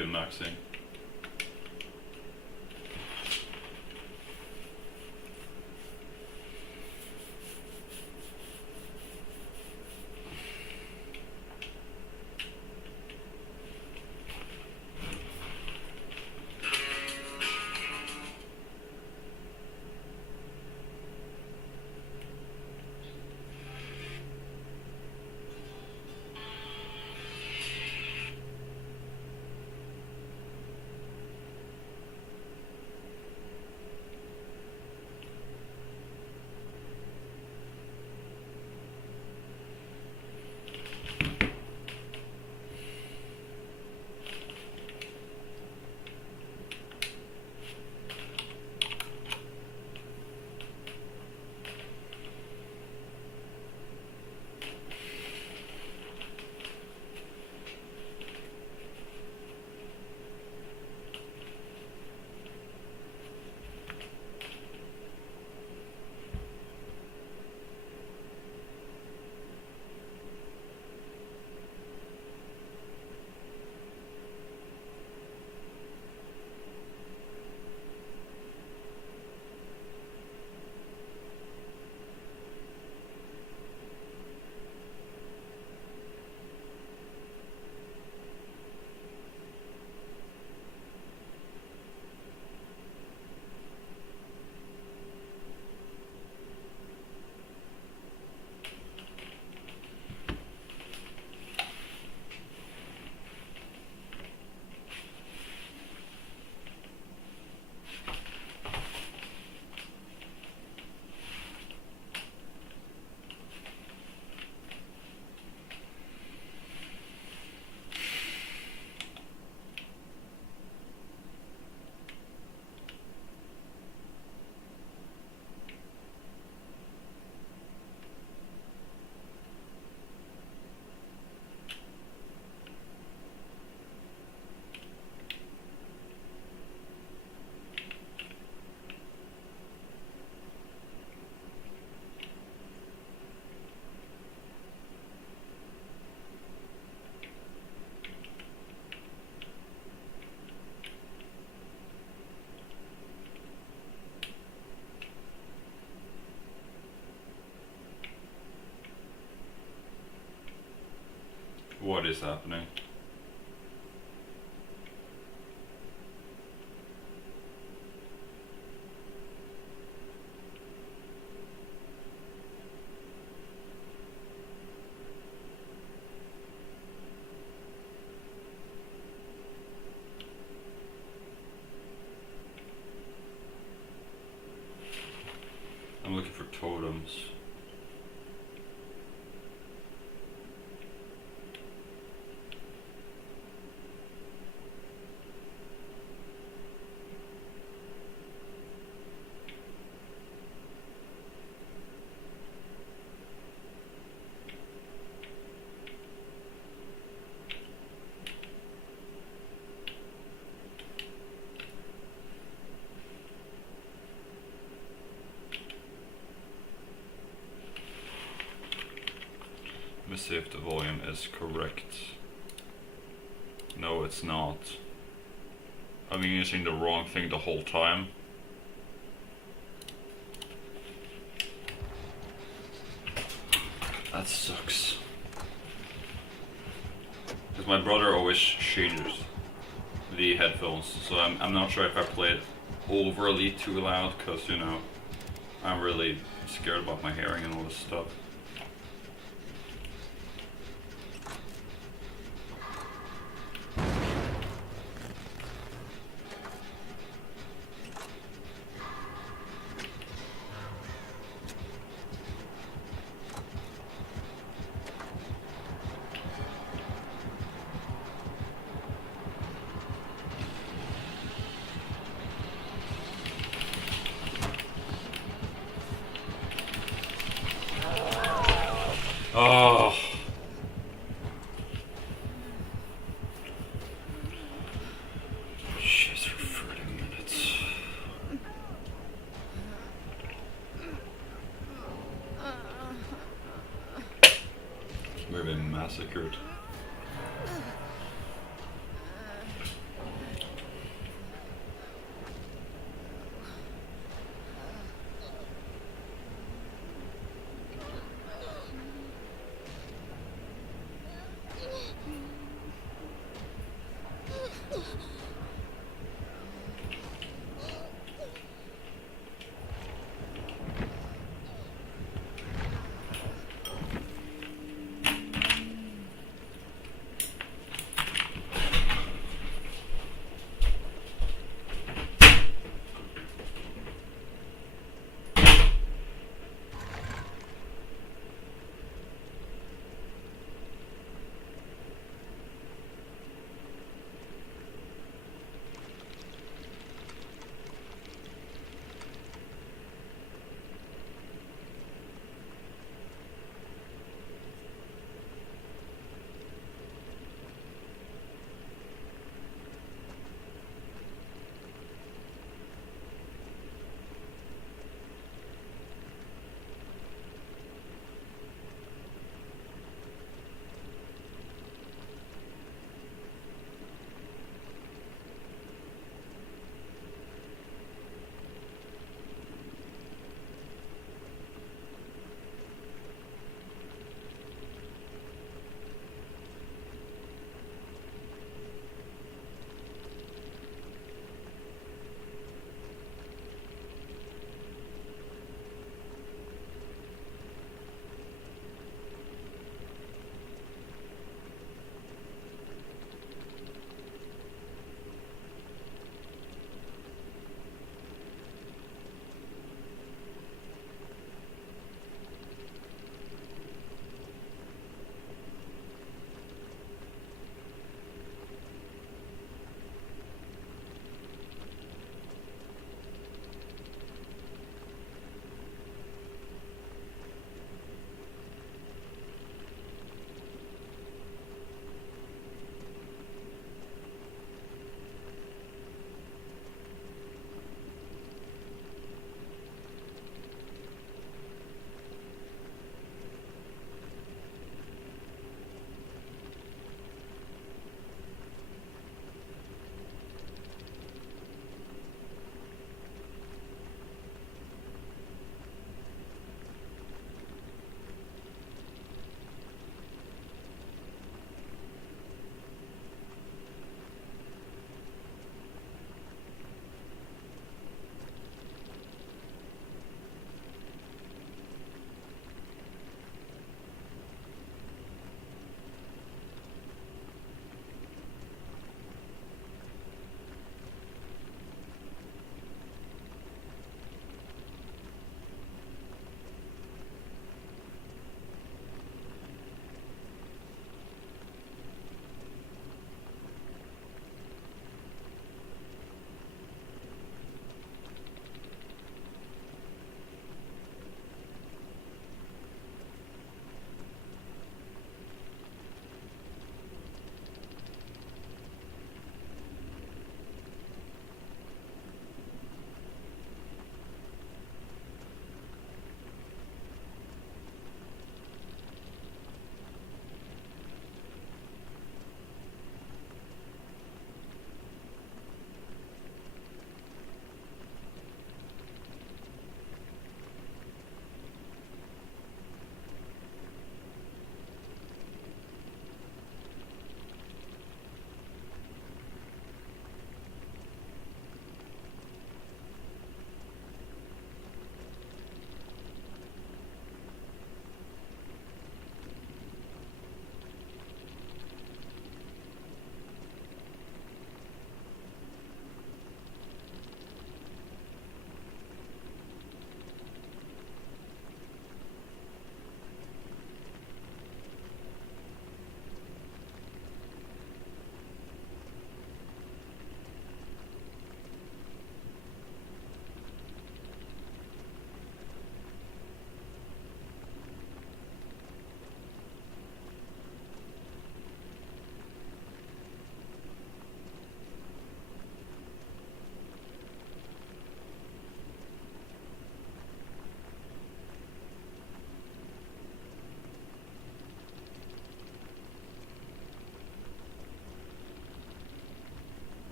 good maxing. What is happening? I'm looking for totems. Let me see if the volume is correct. No, it's not. I've been using the wrong thing the whole time. That sucks. Because my brother always changes the headphones, so I'm not sure if I played overly too loud, because, you know, I'm really scared about my hearing and all this stuff.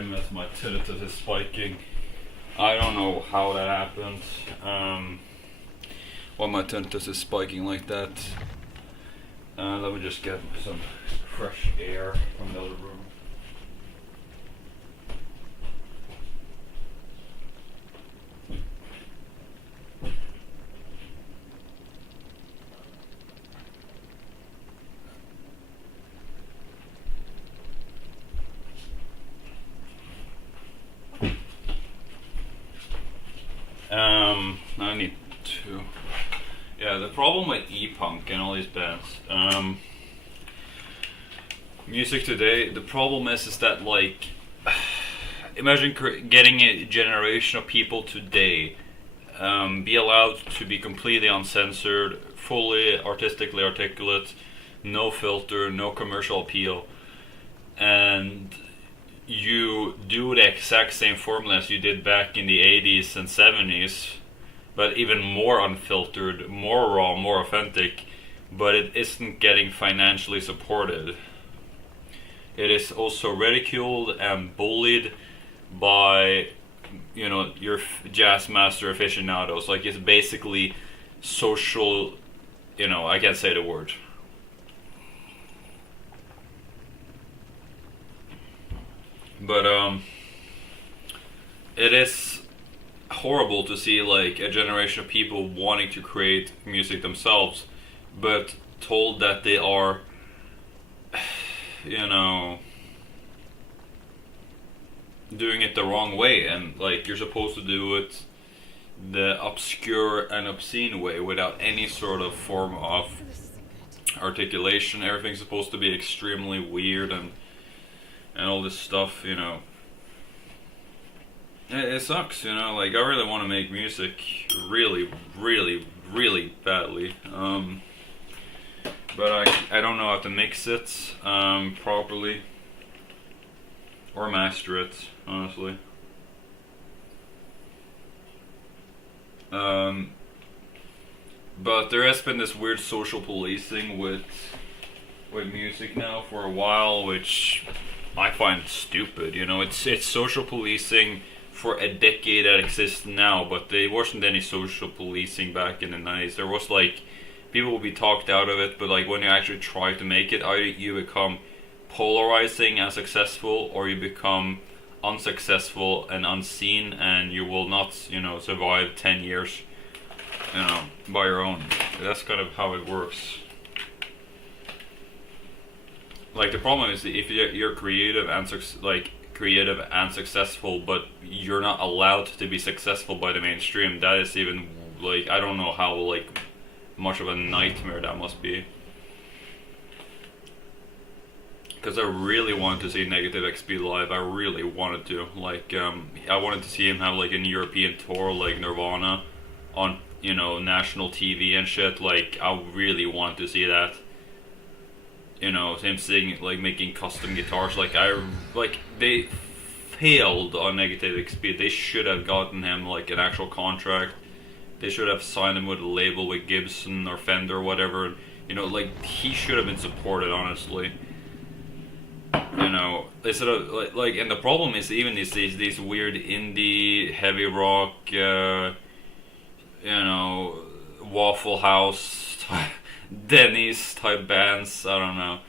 stream as my tinnitus is spiking. I don't know how that happened. Why my tinnitus is spiking like that. Let me just get some fresh air from the other room. I need to. Yeah, the problem with e-punk and all these bands, music today, the problem is that, like, imagine getting a generation of people today be allowed to be completely uncensored, fully artistically articulate, no filter, no commercial appeal, and you do the exact same formula as you did back in the 80s and 70s, but even more unfiltered, more raw, more authentic, but it isn't getting financially supported. It is also ridiculed and bullied by, you know, your jazz master aficionados. Like, it's basically social, you know, I can't say the word. But it is horrible to see, like, a generation of people wanting to create music themselves, but told that they are, you know, doing it the wrong way, and, like, you're supposed to do it the obscure and obscene way without any sort of form of articulation. Everything's supposed to be extremely weird and all this stuff, you know. It sucks, you know. Like, I really want to make music really, really, really badly. But I don't know how to mix it properly or master it, honestly. But there has been this weird social policing with music now for a while, which I find stupid. You know, it's social policing for a decade that exists now, but there wasn't any social policing back in the 90s. There was, like, people would be talked out of it, but, like, when you actually try to make it, either you become polarizing and successful, or you become unsuccessful and unseen, and you will not, you know, survive 10 years, you know, by your own. That's kind of how it works. Like, the problem is if you're creative and successful, but you're not allowed to be successful by the mainstream, that is even, like, I don't know how, like, much of a nightmare that must be. Because I really wanted to see Negative XP live. I really wanted to. Like, I wanted to see him have, like, a European tour like Nirvana on, you know, national TV and shit. Like, I really want to see that. You know, him singing, like, making custom guitars. Like, they failed on Negative XP. They should have gotten him, like, an actual contract. They should have signed him with a label with Gibson or Fender or whatever. You know, like, he should have been supported, honestly. You know, instead of, like, and the problem is even these weird indie, heavy rock, you know, Waffle House Denny's type bands, I don't know,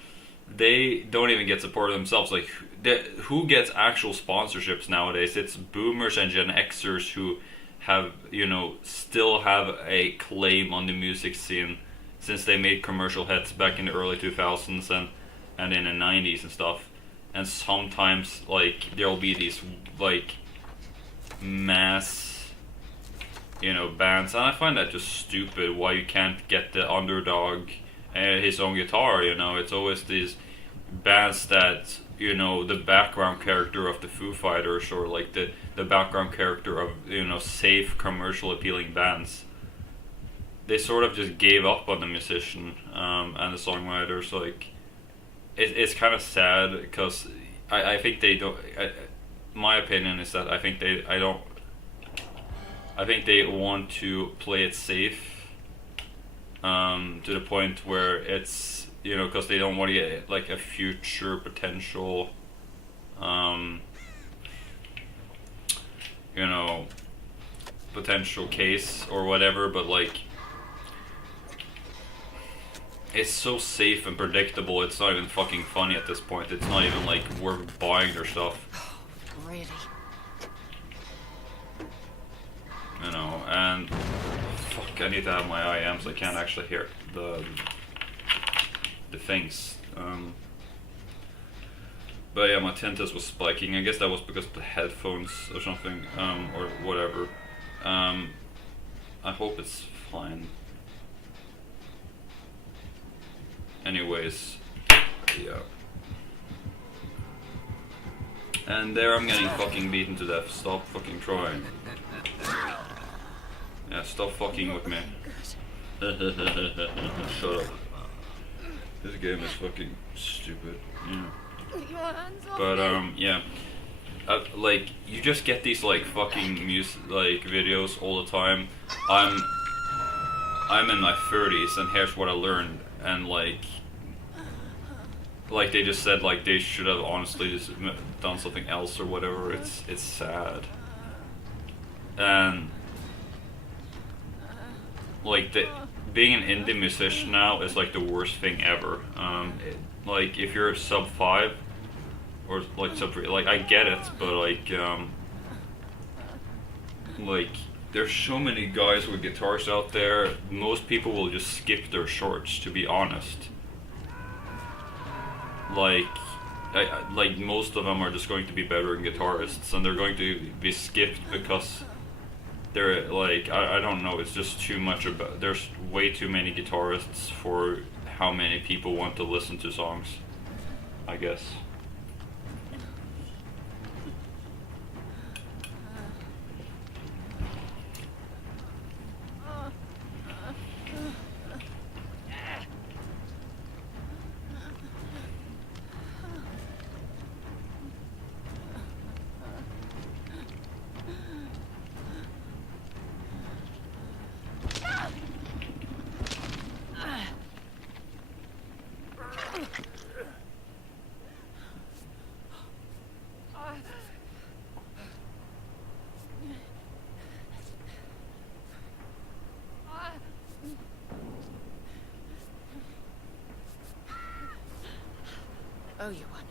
they don't even get supported themselves. Like, who gets actual sponsorships nowadays? It's boomers and Gen Xers who have, you know, still have a claim on the music scene since they made commercial hits back in the early 2000s and in the 90s and stuff. And sometimes, like, there'll be these, like, mass, you know, bands, and I find that just stupid. Why you can't get the underdog his own guitar, you know? It's always these bands that, you know, the background character of the Foo Fighters, or, like, the background character of, you know, safe, commercial appealing bands. They sort of just gave up on the musician and the songwriters. Like, it's kind of sad, because I think they don't. My opinion is that I think they want to play it safe, to the point where it's, you know, because they don't want to get, like, a future potential you know, potential case or whatever, but like it's so safe and predictable, it's not even fucking funny at this point. It's not even like we're buying their stuff. Oh, really? You know, and fuck, I need to have my IMs. I can't actually hear the things. But yeah, my tinnitus was spiking. I guess that was because of the headphones or something, or whatever. I hope it's fine. Anyways, yeah. And there I'm getting fucking beaten to death. Stop fucking trying. Yeah, stop fucking with me. Shut up. This game is fucking stupid. Yeah. But yeah. Like, you just get these like fucking like videos all the time. I'm in my 30s and here's what I learned, and like they just said like they should have honestly just done something else or whatever. It's sad. And like being an indie musician now is like the worst thing ever. Like if you're sub 5 or like sub 3, like I get it, but like there's so many guys with guitars out there. Most people will just skip their shorts, to be honest. Like like most of them are just going to be better guitarists, and they're going to be skipped because they're like, I don't know, it's just too much about, there's way too many guitarists for how many people want to listen to songs, I guess. Oh, you won.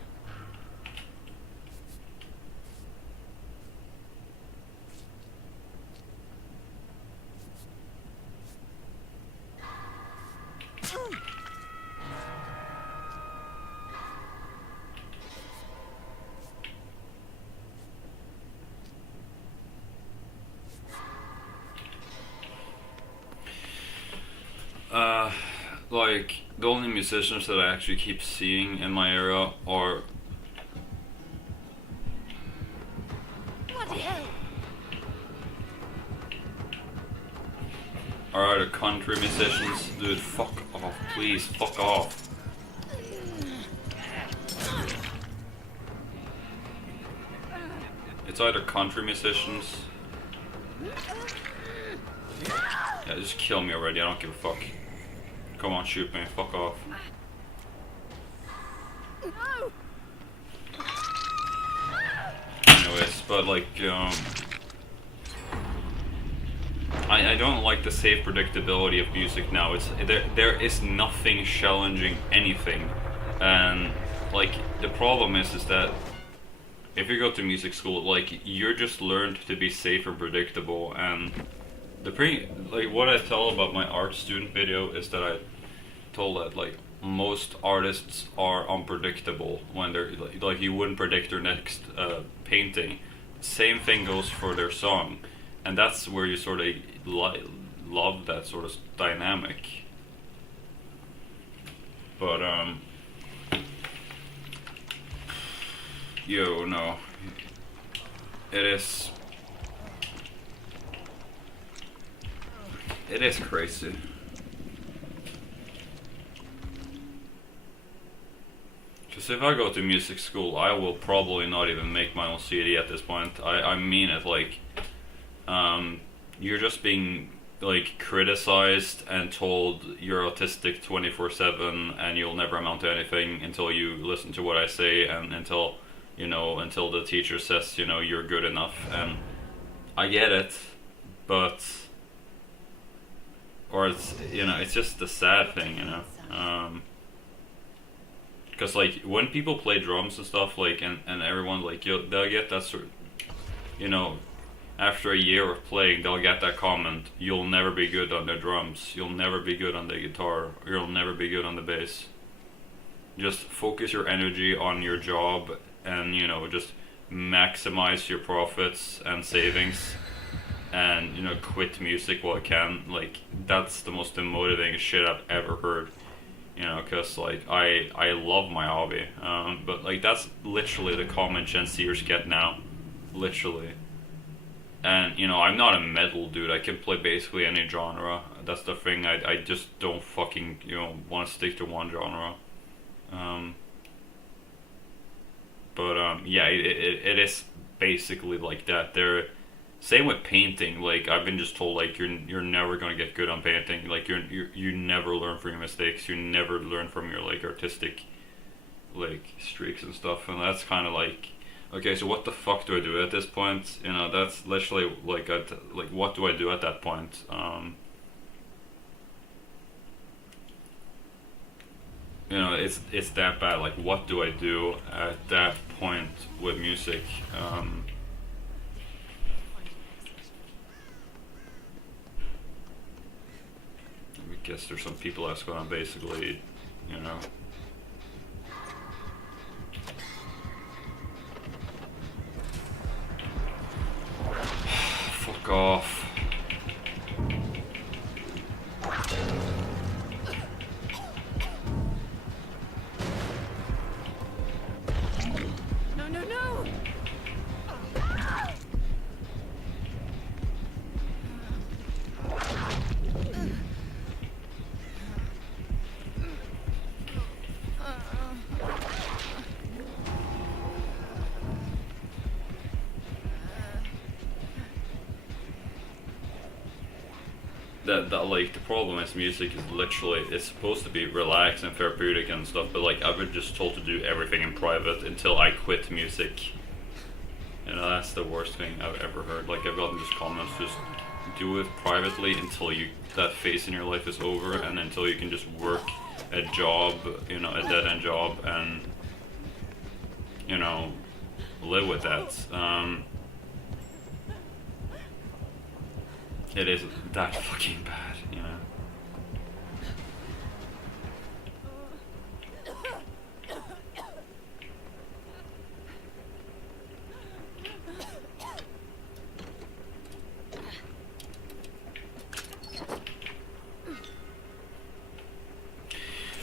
Like, the only musicians that I actually keep seeing in my area are either country musicians. Dude, fuck off, please, fuck off. It's either country musicians. Yeah, just kill me already, I don't give a fuck. Come on, shoot me, fuck off. Anyways, but like, I don't like the safe predictability of music now. It's there is nothing challenging anything, and like the problem is that if you go to music school, like you're just learned to be safe and predictable. And like what I tell about my art student video is that I told that like most artists are unpredictable when they're like you wouldn't predict their next painting. Same thing goes for their song, and that's where you sort of love that sort of dynamic. But no, it is crazy. Because if I go to music school, I will probably not even make my own CD at this point. I mean it, like, you're just being, like, criticized and told you're autistic 24/7 and you'll never amount to anything until you listen to what I say, and until the teacher says, you're good enough. And I get it, but or it's it's just the sad thing, because like when people play drums and stuff like and everyone like they'll get that sort, after a year of playing they'll get that comment, you'll never be good on the drums, you'll never be good on the guitar, or you'll never be good on the bass. Just focus your energy on your job and just maximize your profits and savings, and quit music while you can. Like that's the most demotivating shit I've ever heard, because like I love my hobby, but like that's literally the comment Gen Zers get now, literally. And I'm not a metal dude, I can play basically any genre. That's the thing, I just don't fucking want to stick to one genre. Yeah, it is basically like that. They're same with painting. Like I've been just told, like you're never gonna get good on painting. Like you never learn from your mistakes. You never learn from your like artistic like streaks and stuff. And that's kind of like, okay, so what the fuck do I do at this point? That's literally like what do I do at that point? It's that bad. Like, what do I do at that point with music? I guess there's some people that's gonna basically, fuck off. That like the problem is music is literally, it's supposed to be relaxed and therapeutic and stuff, but like I've been just told to do everything in private until I quit music. That's the worst thing I've ever heard. Like I've gotten just comments, just do it privately until that phase in your life is over, and until you can just work a job, a dead end job, and live with that. It is that fucking bad,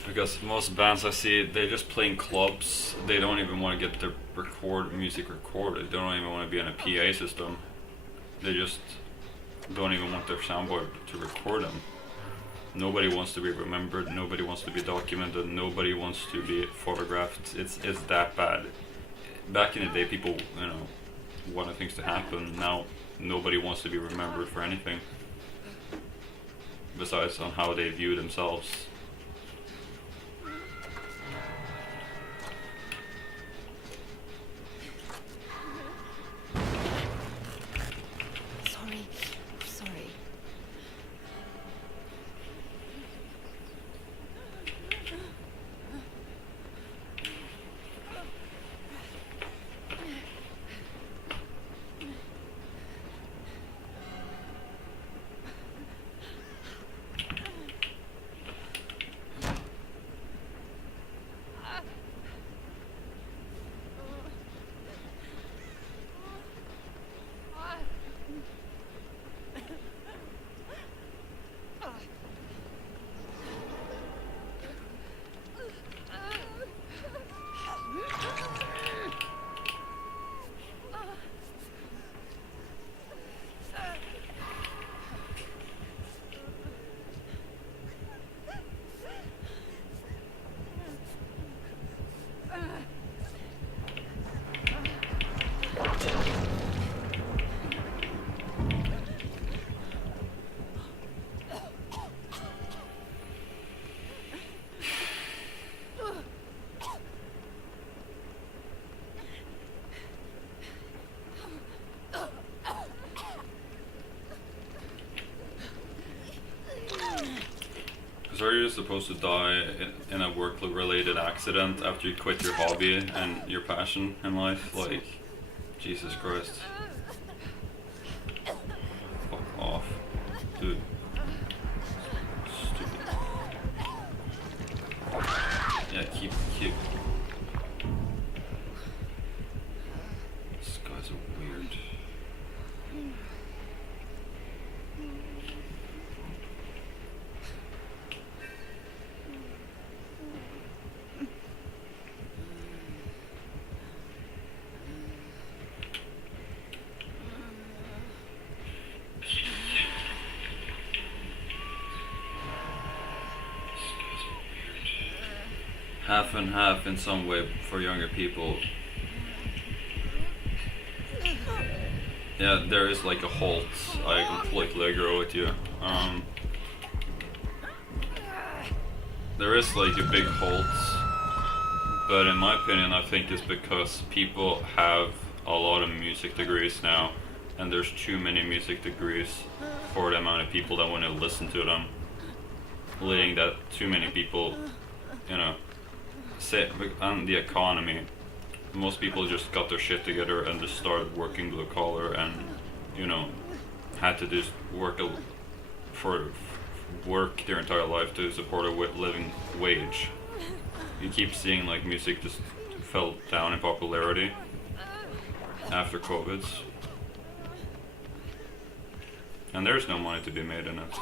Because most bands I see, they're just playing clubs. They don't even want to get their music recorded. They don't even want to be on a PA system. They just don't even want their soundboard to record them. Nobody wants to be remembered. Nobody wants to be documented. Nobody wants to be photographed. It's that bad. Back in the day, people wanted things to happen. Now nobody wants to be remembered for anything besides on how they view themselves. So are you supposed to die in a work-related accident after you quit your hobby and your passion in life? Like, Jesus Christ. Fuck off. Dude. Stupid. Yeah, keep. This guy's weird. Half and half in some way for younger people. Yeah, there is like a halt. I completely agree with you. There is like a big halt, but in my opinion, I think it's because people have a lot of music degrees now, and there's too many music degrees for the amount of people that want to listen to them, leading that too many people, you know, say on the economy. Most people just got their shit together and just started working blue collar and, you know, had to just work their entire life to support a living wage. You keep seeing like music just fell down in popularity after COVID, and there's no money to be made in it.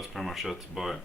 that's pretty much it. Bye.